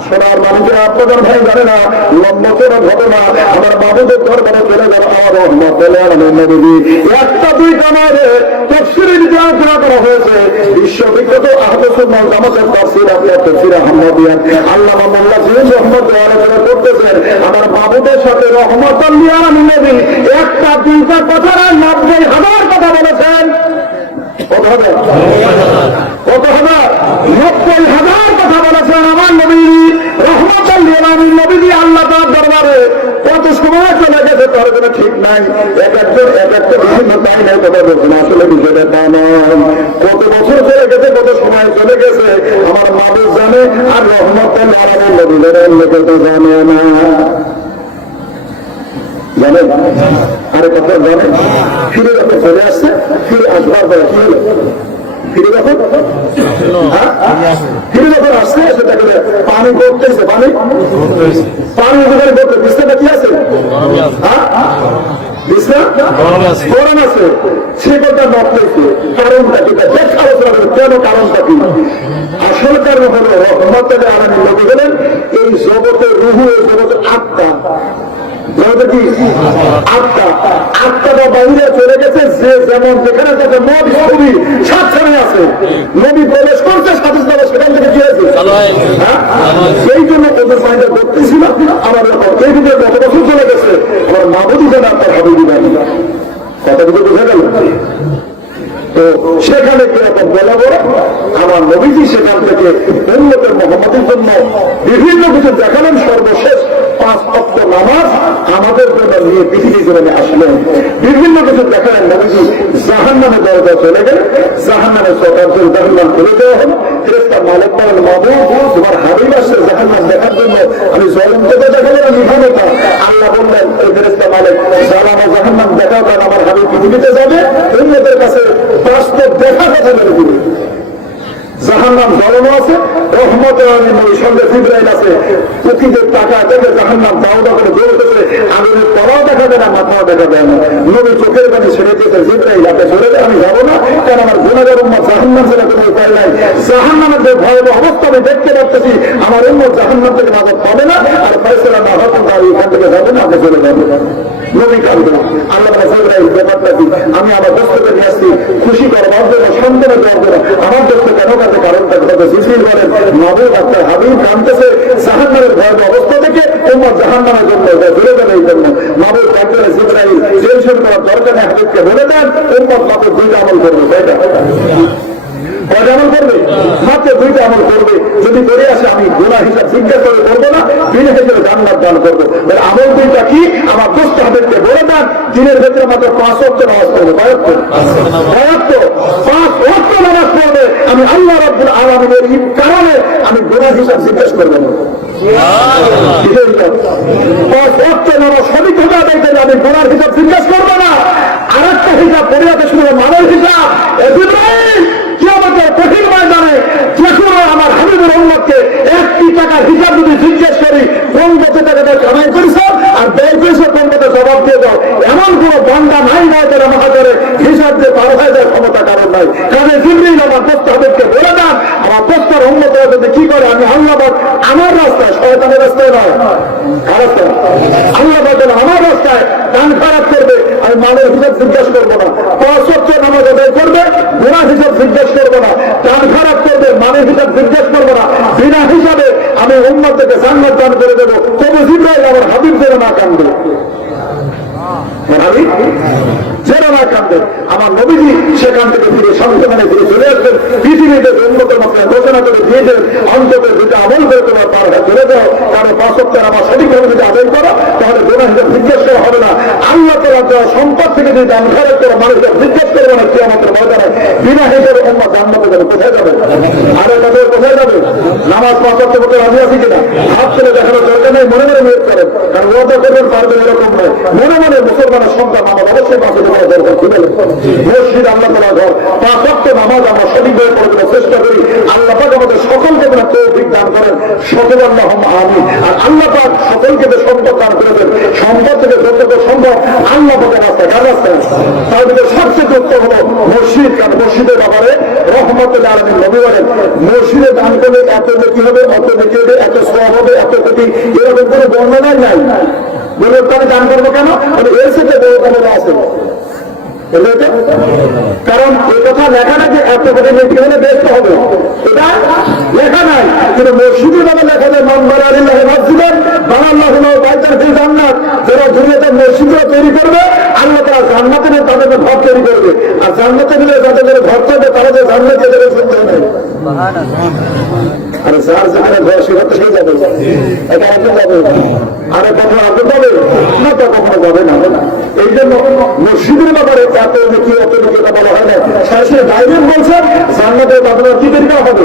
সোনার মানুষের আপনাদের ভাই জানে না লম্বা কোনো ঘটনা আমার বাবুদের দরবারে চলে গেল, আমার রহমত নবী একটা দুইটা নয় তাফসীরে যে আলোচনা করা হয়েছে, বিশ্ববিখ্যাত আহলে সুন্নাহ জামাতের তাফসীর আপনার তাফসীর আহমদিয়া আল্লামা মোল্লা জিয়াউর রহমত আলোচনা করতেছেন, আমার বাবুদের সাথে রহমতুল লিল আলামিন নবী একটা দুইটা কথা না 90,000 কথা বলেছেন। কত হবে? কত হবে? 90,000 কথা বলেছেন আমার নবী রহমতুল লিল আলামিন নবী আল্লাহ তাআলার দরবারে। কত সময় চলে গেছে তার কোনো ঠিক নাই, এক একটা বিভিন্ন টাইমের কথা বলছেন, আসলে বিষয়টা তা নয়। কত বছর চলে গেছে, কত সময় চলে গেছে আমার মাবুদ জানে, আর রহমতুল লিল আলামিন নবী লোকে তো জানে না, জানেন? আরে কথা জানেন? ফিরে যখন চলে আসছে, ফিরে আসবার পরে কি হলো? ফিরে যখন আসছে সেটাকে পানি করতেছে, পানি ওখানে করতে বিছনাটা কি আছে? গরম আছে, সে কথা নড়তেছে, কারণটা কি? আলোচনা করে কেন, কারণটা কি? আসল কারণ হলো রহমতুল লিল আলামিন নবী বলেন এই জগতের রুহু, এই জগতের আত্মা, আত্মাটা বাইরে চলে গেছে, যে যেমন যেখানে তাকে মদ ছবি সাতখানে আছে, নবী প্রবেশ করছে সাথে সাথে সেখান থেকে কি হয়েছে? সেই জন্য ওদের মাইন্ডে করতেছিল আমার এই ভিতরে কত বছর চলে গেছে, আমার মাবুদি যেন আপনার হবে দিবেন, কথা কিন্তু বুঝে গেল। তো সেখানে কিরকম বলা বলো আমার নবীজি সেখান থেকে উম্মতের মুহাম্মাদের জন্য বিভিন্ন কিছু দেখালেন, সর্বশেষ 5 ওয়াক্ত নামাজ আমাদের জন্য নিয়ে পৃথিবী জীবনে আসলেন, বিভিন্ন কিছু দেখালেন। নবীজি জাহান্নামে দরজা চলে গেলেন, জাহান্নামের সরকার জাহান্নাম খুলে দেওয়া হল, ফেরেশতা মালিক বলেন মাবুদ তোমার হাবিব আসছে জাহান্নাম দেখার জন্য, আমি জলমকে দেখালেন আমি নির্ভরতা। আল্লাহ বললেন এই ফেরেশতা মালিক জালামা জাহান্নাম দেখাও, কারণ আমার হাবিব পৃথিবীতে যাবে, উম্মতের কাছে বাস্তব দেখা কথা বলে দিবে। জাহান্নাম জ্বলনো আছে, রহমতের নবী সঙ্গে জিবরাইল আছে, পৃথিবীর টাকা থেকে জাহান্নাম দাউদা করে জ্বলতেছে, আগুনের তলাও দেখা যায় না, মাথাও দেখা যায় না। নবী চোখের পানি ছেড়ে দিয়েছে, জিবরাইল আপনি ছেড়ে দেয়, আমি যাবো না, কারণ আমার গুনাহগার উম্মত জাহান্নাম ছেড়ে কোনো উপায় নাই, জাহান্নামের যে ভয়াবহ অবস্থা আমি দেখতে পাচ্ছি, আমার উম্মত জাহান্নাম থেকে নাজাত পাবে না, আর ফয়সালা না হওয়া পর্যন্ত আমি এখান থেকে যাবো না, আপনি চলে যাবো। নবী কাঁদবেন, আল্লাহ জিবরাইল ব্যাপারটা কি? আমি আমার দোস্তকে নিয়ে আসছি খুশি করবার জন্য, সন্তানের দেওয়ার জন্য, আমার দোস্ত কেন কাঁদে? কারণটা কথা জিবরাইল বলেন মাবুদ আপনার হাবিব কাঁদতেছে জাহান্নামের ভয়াবহ অবস্থা থেকে, উম্মত জাহান্নামের জন্য ঘুরে যাবে, এই জন্য মাবুদ কাঁদতে জিবরাইল টেনশন করার দরকার নেই, হাবিবকে বলে দেন উম্মত মাত্র 2টা আমল করবে, তাই না? কয়টা আমল করবে? মাত্র 2টা আমল করবে। যদি করে আসে আমি গুনাহ হিসাব জিজ্ঞাসা করে করবো না, বিনা হিসেবে জান্নাত দান করবো। আমল 2টা কি? আমার দোস্ত হাবিবকে বলে দেন দিনের ভেতরে মাত্র 5 ওয়াক্ত নামাজ পড়বে। 5 ওয়াক্ত নামাজ পড়বে। আমি আল্লাহ রাব্বুল আলামিনের কারণে আমি গুনাহ হিসাব জিজ্ঞাসা করবো না। 5 ওয়াক্ত নামাজ সঠিকভাবে আদায় করলে আমি গুনাহ হিসাব জিজ্ঞাসা করবো না। আরেকটা হিসাব পরিবারের শুনে মানব হিসাব কিয়ামতের কঠিন ময়দানে যখন আমার হাবিবের উম্মতকে 1টি টাকার হিসাব যদি জিজ্ঞেস করি কোন কত টাকাটা কামাই করেছ আর ব্যয় করেছ কোন কত জবাব দিয়ে দাও, এমন কোন বান্দা নাই না তারা মহাজরে হিসাব দিয়ে পার হয়ে যায় ক্ষমতা কারণ নাই। কাজে জিবরিল আমার দোস্ত হাবিবকে বলে দেন আমার দোস্তের উম্মতরা যদি কি করে আমি আল্লাহ আমার রাস্তায়, শয়তানের রাস্তায় নয়, আল্লাহ আমার রাস্তায় দান খারাপ করবে আমি মানের হিসাব জিজ্ঞাসা করবো না। 5 ওয়াক্ত নামাজ আদায় করবে গুনাহ হিসাব জিজ্ঞাসা করবো না। দান খারাপ করবে মানের হিসাব জিজ্ঞাসা করবো না। বিনা হিসাবে আমি উম্মত থেকে জান্নাত দান করে দেবো। তবে জিবরাইল আমার হাবিব যেন না কান্দে, যেন না কান্দে। আমার নবীজি সেখান থেকে ফিরে সংশোধনে ফিরে চলে আসবেন। পৃথিবীতে উন্নতের মাত্রায় ঘোষণা করে দিয়েছেন অন্তত 2টা আমল করে তোমার পার হয়ে চলে যাও। কারণ 5 ওয়াক্ত নামাজ সঠিকভাবে যদি আদায় করো তাহলে গুনাহ হিসাব জিজ্ঞেস করা হবে না। আল্লাহ তাআলা দেওয়া সম্পদ থেকে যদি দান খরচ করো মানুষকে জিজ্ঞেস করবে না কিয়ামতের ময়দানে। বিনা হিসাবে উম্মত জান্নাতে যাবে। কোথায় যাবে? আরে তাদের কোথায় যাবে? নামাজ 5 ওয়াক্ত পড়তে রাজি আছি কিনা? হাত তুলে দেখানোর দরকার নেই, মনে মনে নিয়ত করেন। কারণ ওয়াদা করবেন পারবেন এরকম নয়। মনে মনে মুসলমানের সন্তান নামাজ অবশ্যই 5 ওয়াক্ত করা দরকার। খুলে মসজিদ আল্লাহ তাআলা ঘর। 5 ওয়াক্ত নামাজ আমরা সঠিকভাবে পড়ার চেষ্টা করি। আল্লাহ পাক আমাদের সকলকে তৌফিক দান করেন। সকল আল্লাহুম্মা আমিন। আর আল্লাহ পাক সকলকে সম্পদ দান করেছেন। সম্পদ থেকে যতটুকু সম্ভব আল্লাহ পাকের রাস্তায় কার রাস্তায় তার ভিতরে সবচেয়ে উত্তম হলো মসজিদ। কারণ মসজিদের ব্যাপারে রহমতুল আলামিন নবী বলেন মসজিদে দান করলে এত নেকি হবে, অত নেকি হবে, এত সওয়াব হবে, এত কোটি, এরকম কোনো বর্ণনাই নাই। বলে আমি দান করবো কেন? এর সাথে বড় কোনো আছে কারণ এই কথা লেখা না যে এত কোটি নেকি হলে ব্যস্ত হবে, এটা লেখা নাই। কিন্তু মসজিদের ব্যাপারে লেখা যায় মনবারা আলিল্লাহ মসজিদের বানাল্লাহ বাইতার ফিল জান্নাত। যারা দুনিয়াতে মসজিদরা তৈরি করবে আল্লাহ তারা জান্নাতে নিয়ে তাদেরকে ঘর তৈরি করবে। আর জান্নাতে মিলে যাদের ঘর করবে তারা যে জান্নাতে যাবে শুনতে হবে। আরে যার যেখানে ঘর সেটা তো সেই যাবে, এটা আগে যাবে। আরে কখনো আগে যাবে না, তো কখনো যাবে না। এই জন্য মসজিদের ব্যাপারে এত নেকি অত নেকি কথা বলা হয় না। শেষে ডাইরেক্ট বলছেন জান্নাতে তাদের কি তৈরি করা হবে?